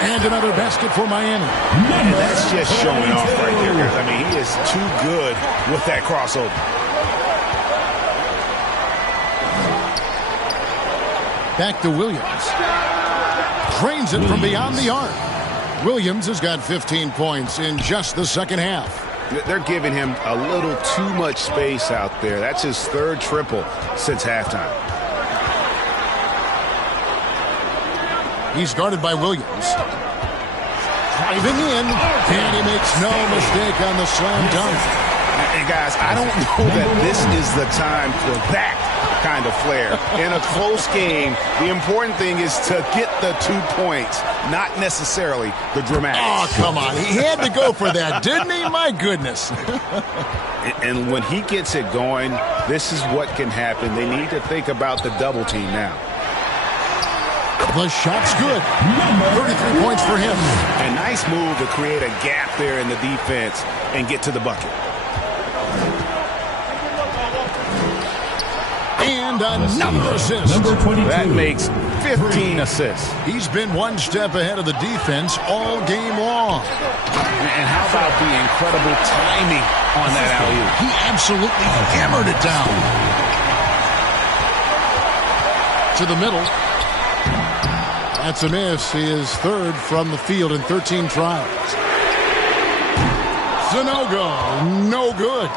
And another basket for Miami. And that's just showing off right there, guys. I mean, he is too good with that crossover. Back to Williams. Drains it from beyond the arc. Williams has got 15 points in just the second half. They're giving him a little too much space out there. That's his 3rd triple since halftime. He's guarded by Williams. Driving in, and he makes no mistake on the slam dunk. And guys, I don't know that this is the time for that kind of flair. In a close game, the important thing is to get the 2 points, not necessarily the dramatics. Oh, come on. He had to go for that, didn't he? My goodness. And when he gets it going, this is what can happen. They need to think about the double team now. The shot's good. 33 points for him. A nice move to create a gap there in the defense and get to the bucket. And another assist. That makes 15 assists. He's been one step ahead of the defense all game long. And how about the incredible timing on that alley-oop? He absolutely hammered it down. To the middle. That's a miss. He is 3rd from the field in 13 tries. Sanogo, no good.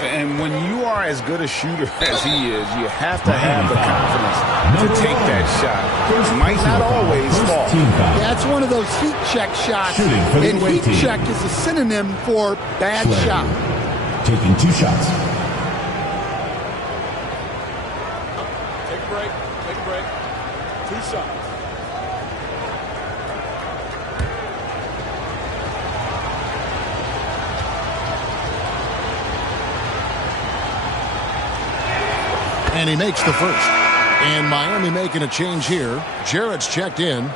And when you are as good a shooter as he is, you have to have the confidence to take that shot. It might not always fall. That's one of those heat check shots. And heat check is a synonym for bad shot. Taking 2 shots. Take a break. Take a break. 2 shots. And he makes the first. And Miami making a change here. Jarrett's checked in.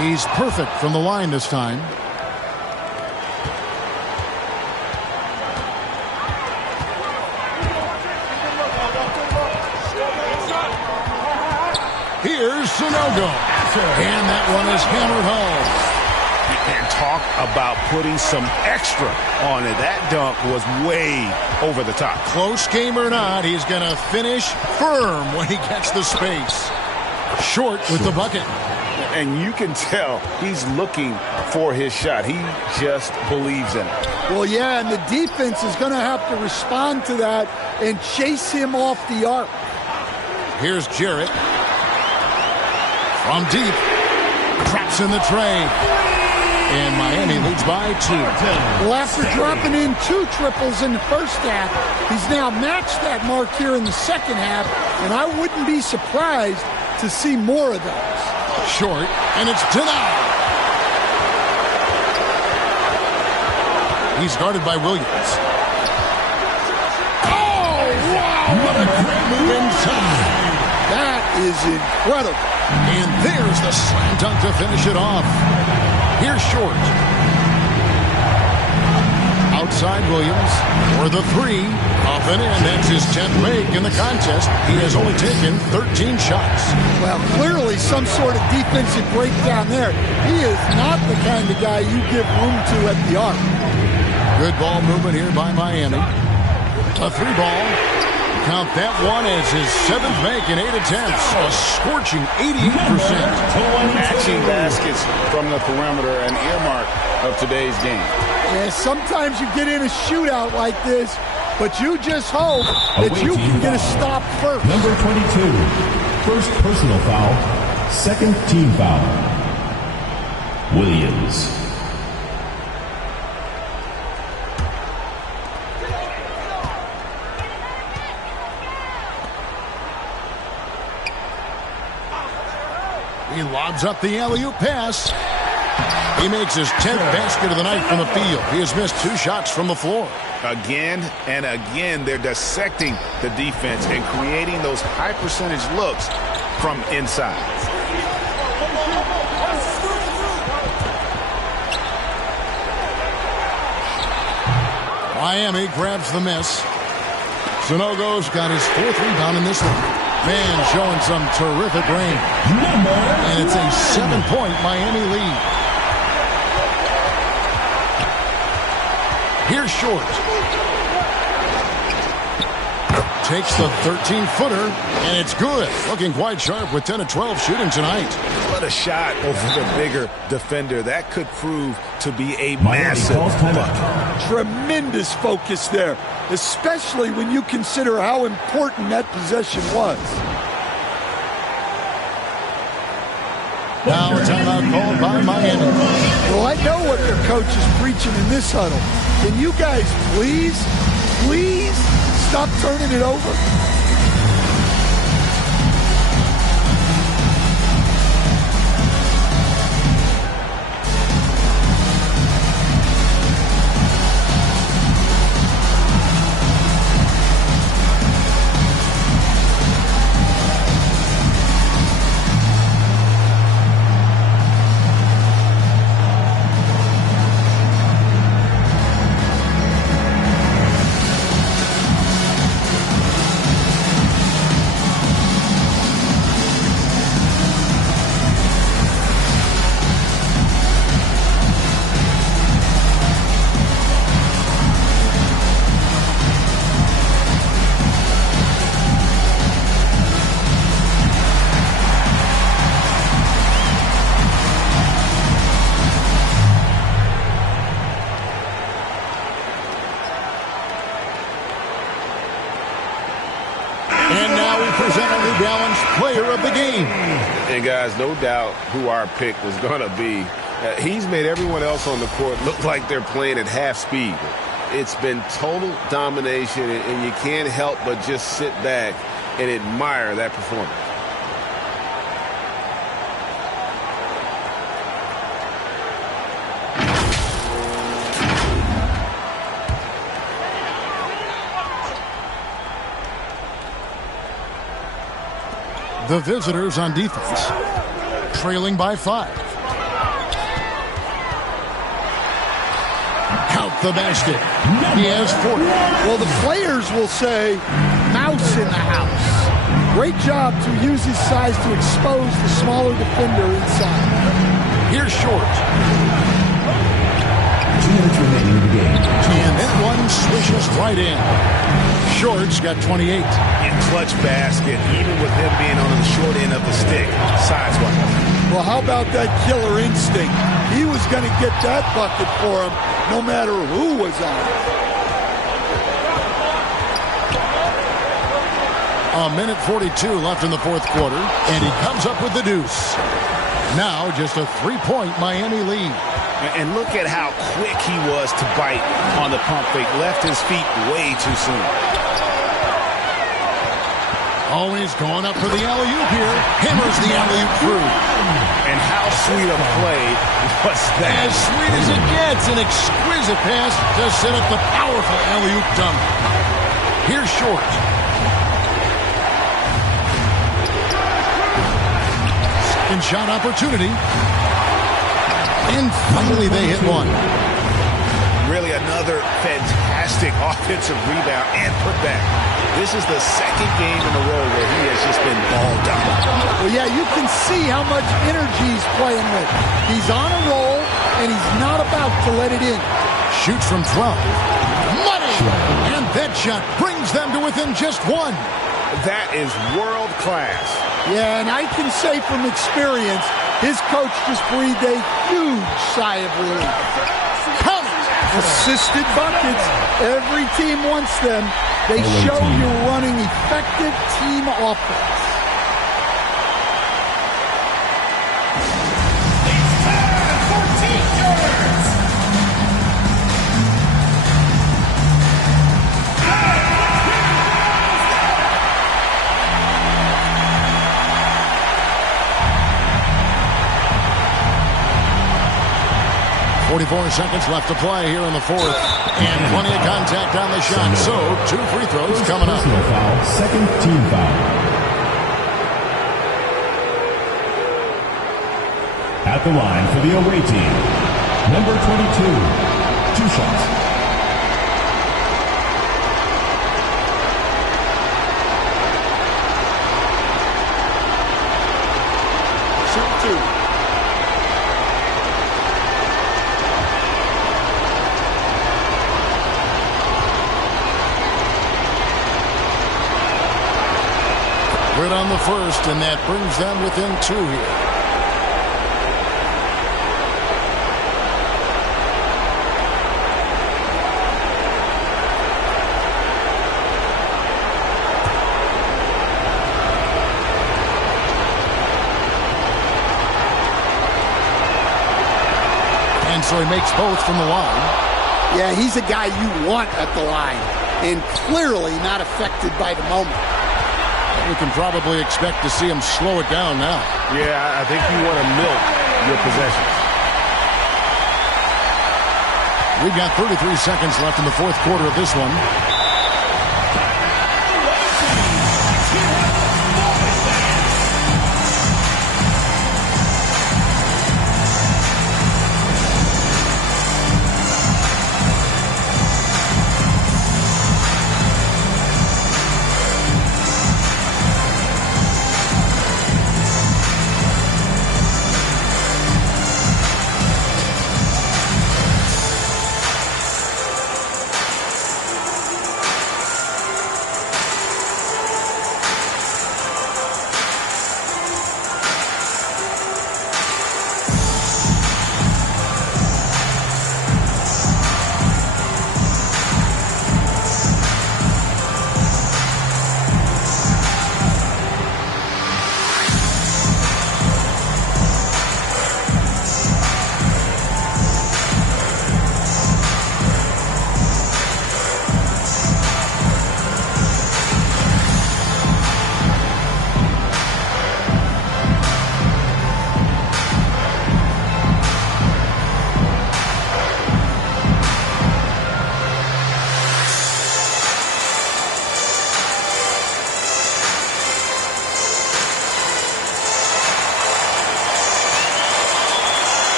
He's perfect from the line this time. Here's Sanogo. And that one is hammered home. And talk about putting some extra on it. That dunk was way over the top. Close game or not, he's going to finish firm when he gets the space. Short with the bucket. And you can tell he's looking for his shot. He just believes in it. Well, yeah, and the defense is going to have to respond to that and chase him off the arc. Here's Jarrett. From deep. Traps in the tray. And Miami leads by 2. Well, after dropping in 2 triples in the first half, he's now matched that mark here in the second half, and I wouldn't be surprised to see more of those. Short, and it's denied. He's guarded by Williams. Oh, wow! What a great move inside. That is incredible. And there's the slam dunk to finish it off. Here's Short. Outside Williams for the 3. Up and in. That's his 10th make in the contest. He has only taken 13 shots. Well, clearly some sort of defensive breakdown there. He is not the kind of guy you give room to at the arc. Good ball movement here by Miami. A 3-ball. Count that one as his 7th make in 8 attempts. A scorching 88%. Matching baskets from the perimeter, an earmark of today's game. Yeah, sometimes you get in a shootout like this, but you just hope that you can get a stop first. Number 22, first personal foul, second team foul. Williams. He lobs up the alley-oop pass. He makes his 10th basket of the night from the field. He has missed 2 shots from the floor. Again and again, they're dissecting the defense and creating those high-percentage looks from inside. Miami grabs the miss. Sanogo's got his 4th rebound in this one. Man, showing some terrific range. And it's a 7-point Miami lead. Here's Short. Takes the 13-footer, and it's good. Looking quite sharp with 10 of 12 shooting tonight. What a shot over the bigger defender. That could prove to be a massive bucket. Tremendous focus there, especially when you consider how important that possession was. Now a timeout called by Miami. Well, I know what their coach is preaching in this huddle. Can you guys please stop turning it over? Player of the game. And guys, no doubt who our pick was going to be. He's made everyone else on the court look like they're playing at half speed. It's been total domination, and you can't help but just sit back and admire that performance. The visitors on defense, trailing by 5. Count the basket. He has 40. Well, the players will say, mouse in the house. Great job to use his size to expose the smaller defender inside. Here's Short. 2 minutes remaining in the game. And that one swishes right in. Short's got 28. In clutch basket, even with him being on the short end of the stick, size-wise. Well, how about that killer instinct? He was going to get that bucket for him no matter who was on. A minute 42 left in the fourth quarter, and he comes up with the deuce. Now just a 3-point Miami lead. And look at how quick he was to bite on the pump fake. Left his feet way too soon. Always going up for the alley-oop here. Hammers the alley-oop through. And how sweet a play was that? As sweet as it gets, an exquisite pass to set up the powerful alley-oop dunk. Here's Short. Second shot opportunity. And finally they hit one. Really another fantastic offensive rebound and putback. This is the second game in a row where he has just been ball dominant. Well, yeah, you can see how much energy he's playing with. He's on a roll, and he's not about to let it in. Shoots from 12. Money! And that shot brings them to within just one. That is world class. Yeah, and I can say from experience, his coach just breathed a huge sigh of relief. Assisted buckets. Every team wants them. They show you're running effective team offense. .44 seconds left to play here in the fourth. And plenty of contact on the shot. So, 2 free throws coming up. Personal foul, second team foul. At the line for the away team, number 22, 2 shots. Shoot 2. Good on the first, and that brings them within 2 here. And so he makes both from the line. Yeah, he's a guy you want at the line, and clearly not affected by the moment. We can probably expect to see him slow it down now. Yeah, I think you want to milk your possessions. We've got 33 seconds left in the fourth quarter of this one.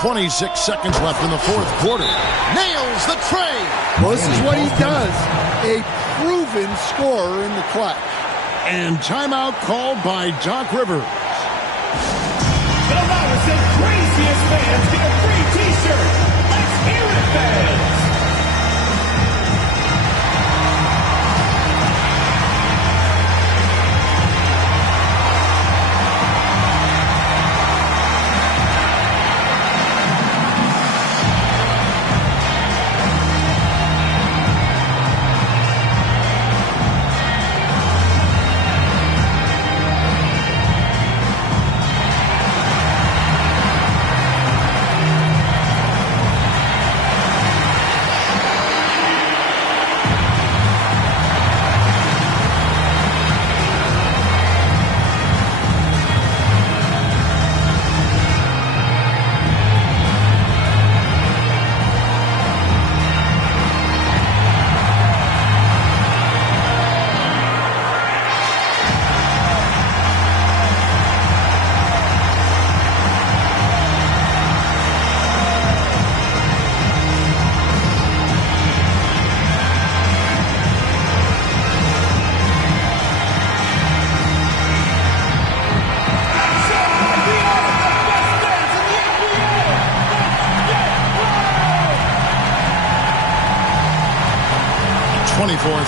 26 seconds left in the fourth quarter. Nails the tray. Well, this is what he does. A proven scorer in the clutch. And timeout called by Doc Rivers. The Robinson craziest fans get a free t-shirt. Let's hear it, fans.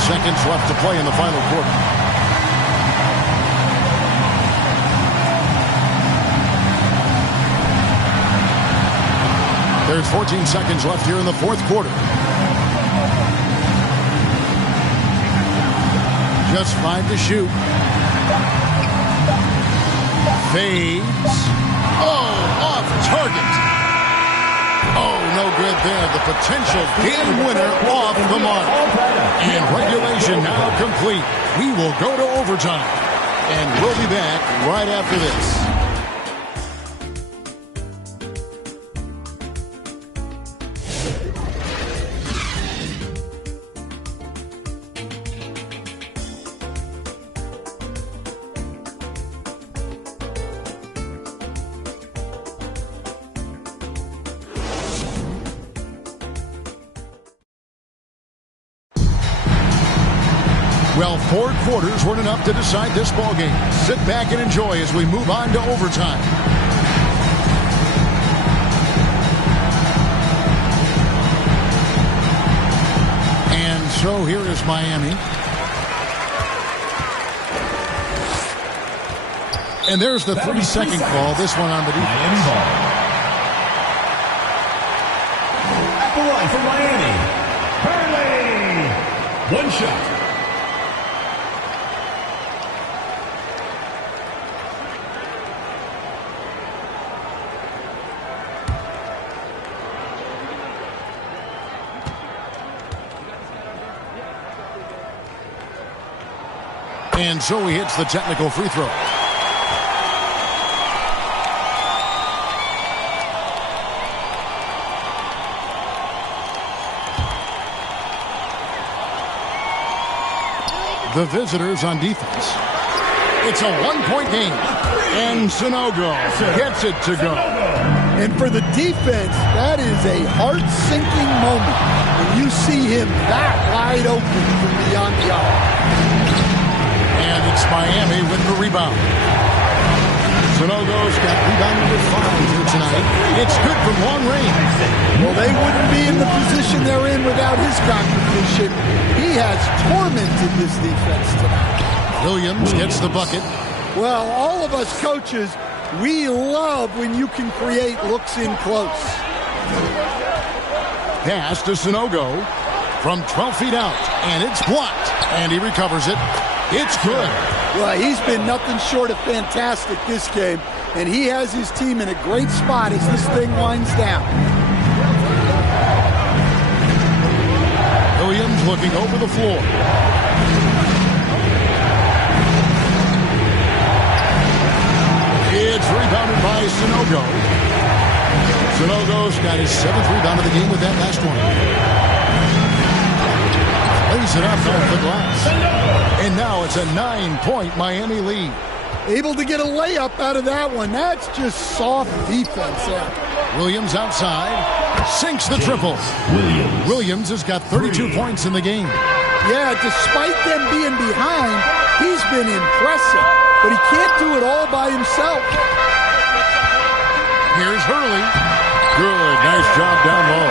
Seconds left to play in the final quarter. There's 14 seconds left here in the fourth quarter. Just 5 to shoot. Fades. Oh, off target. Oh, no good there. The potential game winner off the mark. And regulation now complete. We will go to overtime. And we'll be back right after this. Well, 4 quarters weren't enough to decide this ballgame. Sit back and enjoy as we move on to overtime. And so here is Miami. And there's the 3-second call. This one on the defense. Miami ball. At the line for Miami, Hurley. One shot. And so he hits the technical free throw. The visitors on defense. It's a 1-point game. And Sanogo gets it to go. And for the defense, that is a heart-sinking moment when you see him that wide open from beyond the arc. And it's Miami with the rebound. Sanogo's got rebound number 5 here tonight. It's good from long range. Well, they wouldn't be in the position they're in without his contribution. He has tormented this defense tonight. Williams gets the bucket. Well, all of us coaches, we love when you can create looks in close. Pass to Sanogo from 12 feet out, and it's blocked. And he recovers it. It's good. Well, he's been nothing short of fantastic this game, and he has his team in a great spot as this thing winds down. Williams looking over the floor. It's rebounded by Sanogo. Sanogo's got his 7th rebound of the game with that last one. Lays it up off the glass. And now it's a 9-point Miami lead. Able to get a layup out of that one. That's just soft defense there. Williams outside. Sinks the triple. Williams has got 32 points in the game. Yeah, despite them being behind, he's been impressive. But he can't do it all by himself. Here's Hurley. Good. Nice job down low.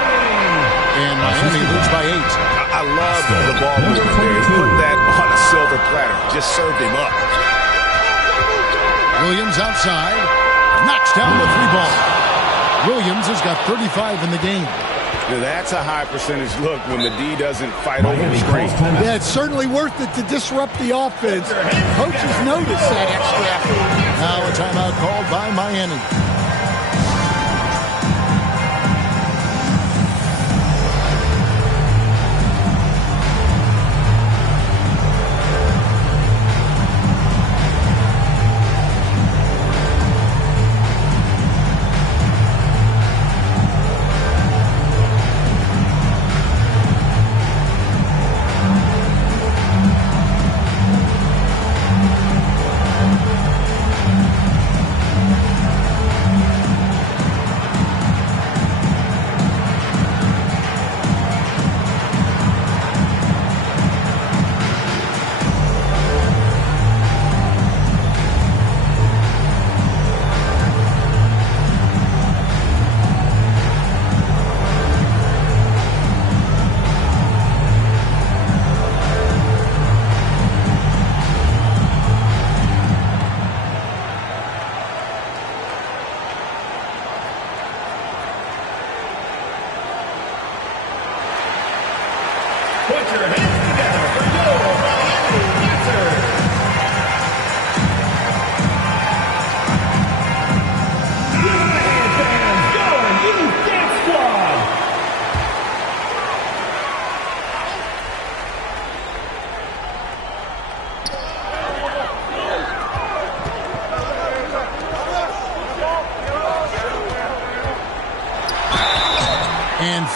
And Miami leads by 8. I love the ball movement there. He put that on a silver platter. Just served him up. Williams outside. Knocks down the 3-ball. Williams has got 35 in the game. Now that's a high percentage look when the D doesn't fight over the screen. Yeah, it's certainly worth it to disrupt the offense. Coaches notice that extra effort. Now a timeout called by Miami.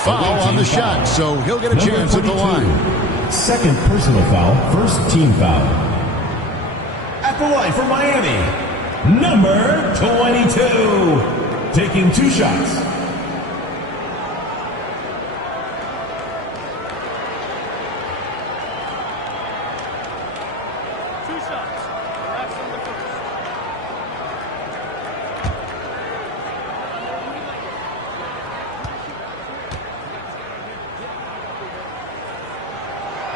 Foul on the shot, so he'll get a chance at the line. Second personal foul, first team foul. At the line for Miami, number 22, taking 2 shots.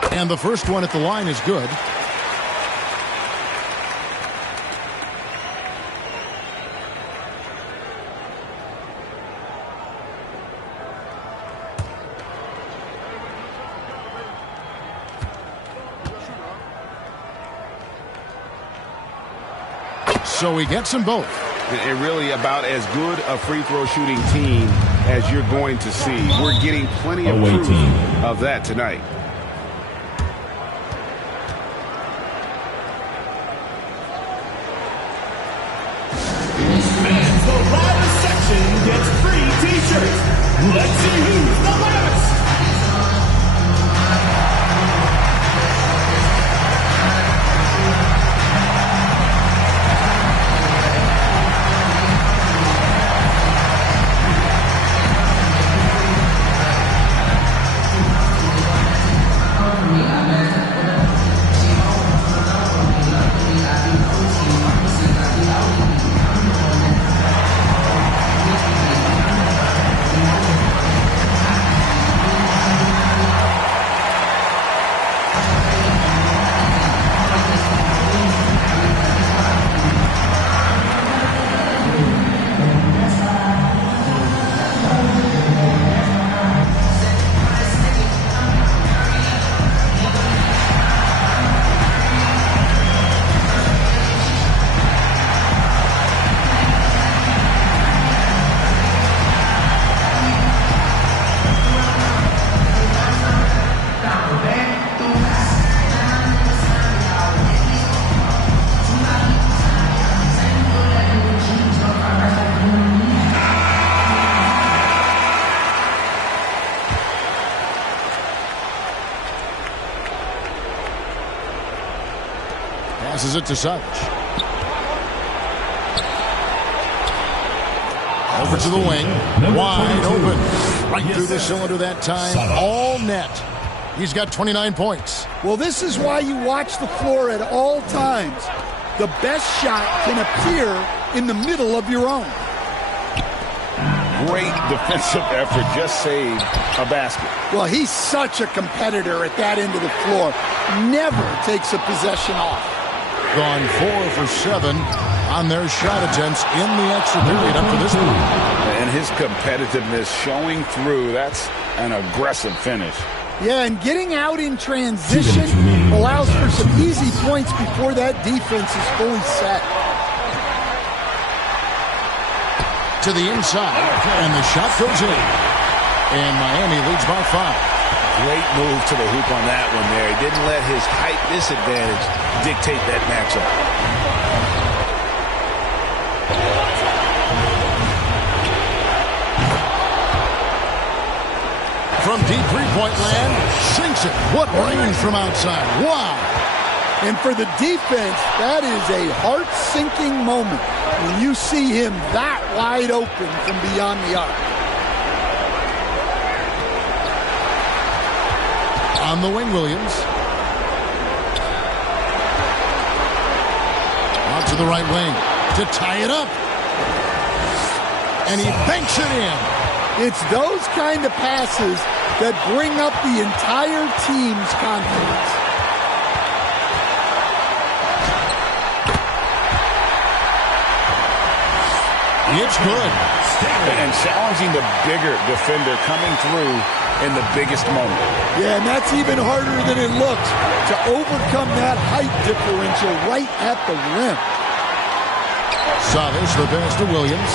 And the first one at the line is good. So he gets them both. And really about as good a free throw shooting team as you're going to see. We're getting plenty of proof of that tonight. Gets free t-shirts. Let's see who's the loudest. Passes it to Suggs. Over to the wing. Wide open. Right through the cylinder that time. All net. He's got 29 points. Well, this is why you watch the floor at all times. The best shot can appear in the middle of your own. Great defensive effort. Just saved a basket. Well, he's such a competitor at that end of the floor. Never takes a possession off. Gone 4 for 7 on their shot attempts in the extra period up to this point. And his competitiveness showing through. That's an aggressive finish. Yeah, and getting out in transition allows for some easy points before that defense is fully set. To the inside, and the shot goes in. And Miami leads by 5. Great move to the hoop on that one there. He didn't let his height disadvantage dictate that matchup. From deep three-point land, sinks it. What range from outside. Wow. And for the defense, that is a heart-sinking moment when you see him that wide open from beyond the arc. On the wing, Williams. Out to the right wing to tie it up. And he banks it in. It's those kind of passes that bring up the entire team's confidence. It's good. And challenging the bigger defender coming through in the biggest moment. Yeah, and that's even harder than it looks to overcome that height differential right at the rim. Savage, the pass to Williams.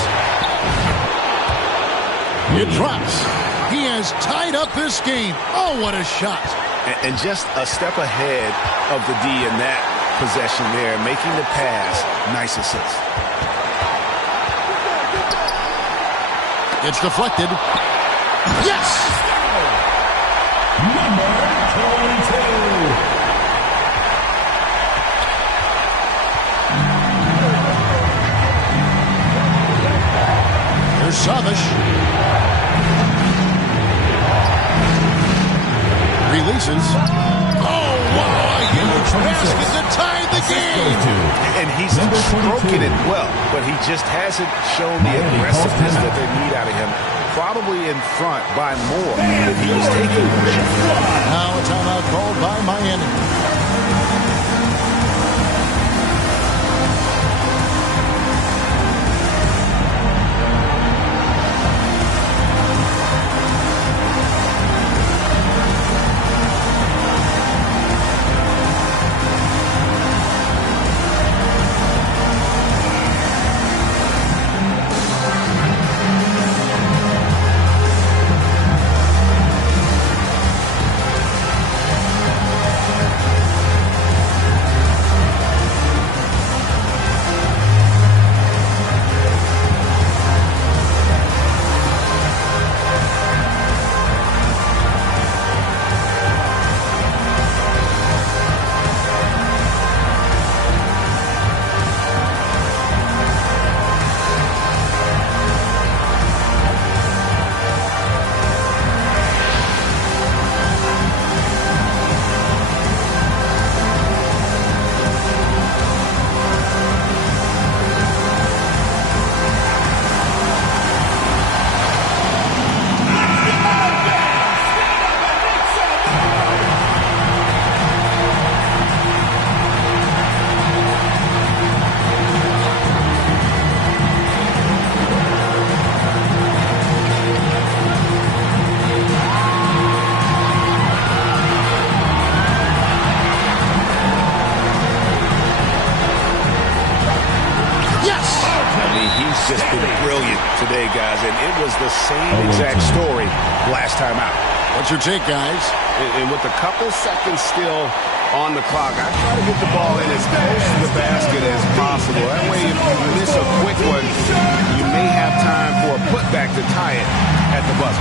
It drops. He has tied up this game. Oh, what a shot. And just a step ahead of the D in that possession there, making the pass. Nice assist. It's deflected. Yes! Number 22. Here's Savage. Releases. Oh, wow, a huge basket to tie the game. And he's stroking it well, but he just hasn't shown the aggressiveness that they need out of him. Probably in front by more than he was taking. Now a timeout called by Miami. Just been brilliant today, guys, and it was the same exact story last time out. What's your take, guys? And with a couple seconds still on the clock, I try to get the ball in as close to the basket as possible. That way, if you miss a quick one, you may have time for a putback to tie it at the buzzer.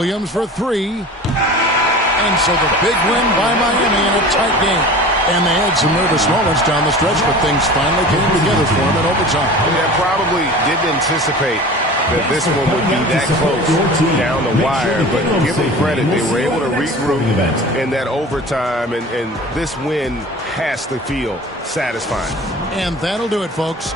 Williams for three. And so the big win by Miami in a tight game. And they had some nervous moments down the stretch, but things finally came together for them in overtime. Yeah, probably didn't anticipate that this one would be that close down the wire, but give them credit. They were able to regroup in that overtime, and this win has to feel satisfying. And that'll do it, folks.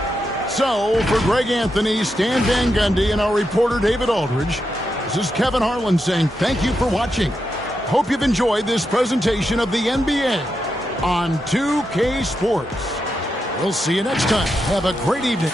So, for Greg Anthony, Stan Van Gundy, and our reporter David Aldridge, this is Kevin Harlan saying thank you for watching. Hope you've enjoyed this presentation of the NBA on 2K Sports. We'll see you next time. Have a great evening.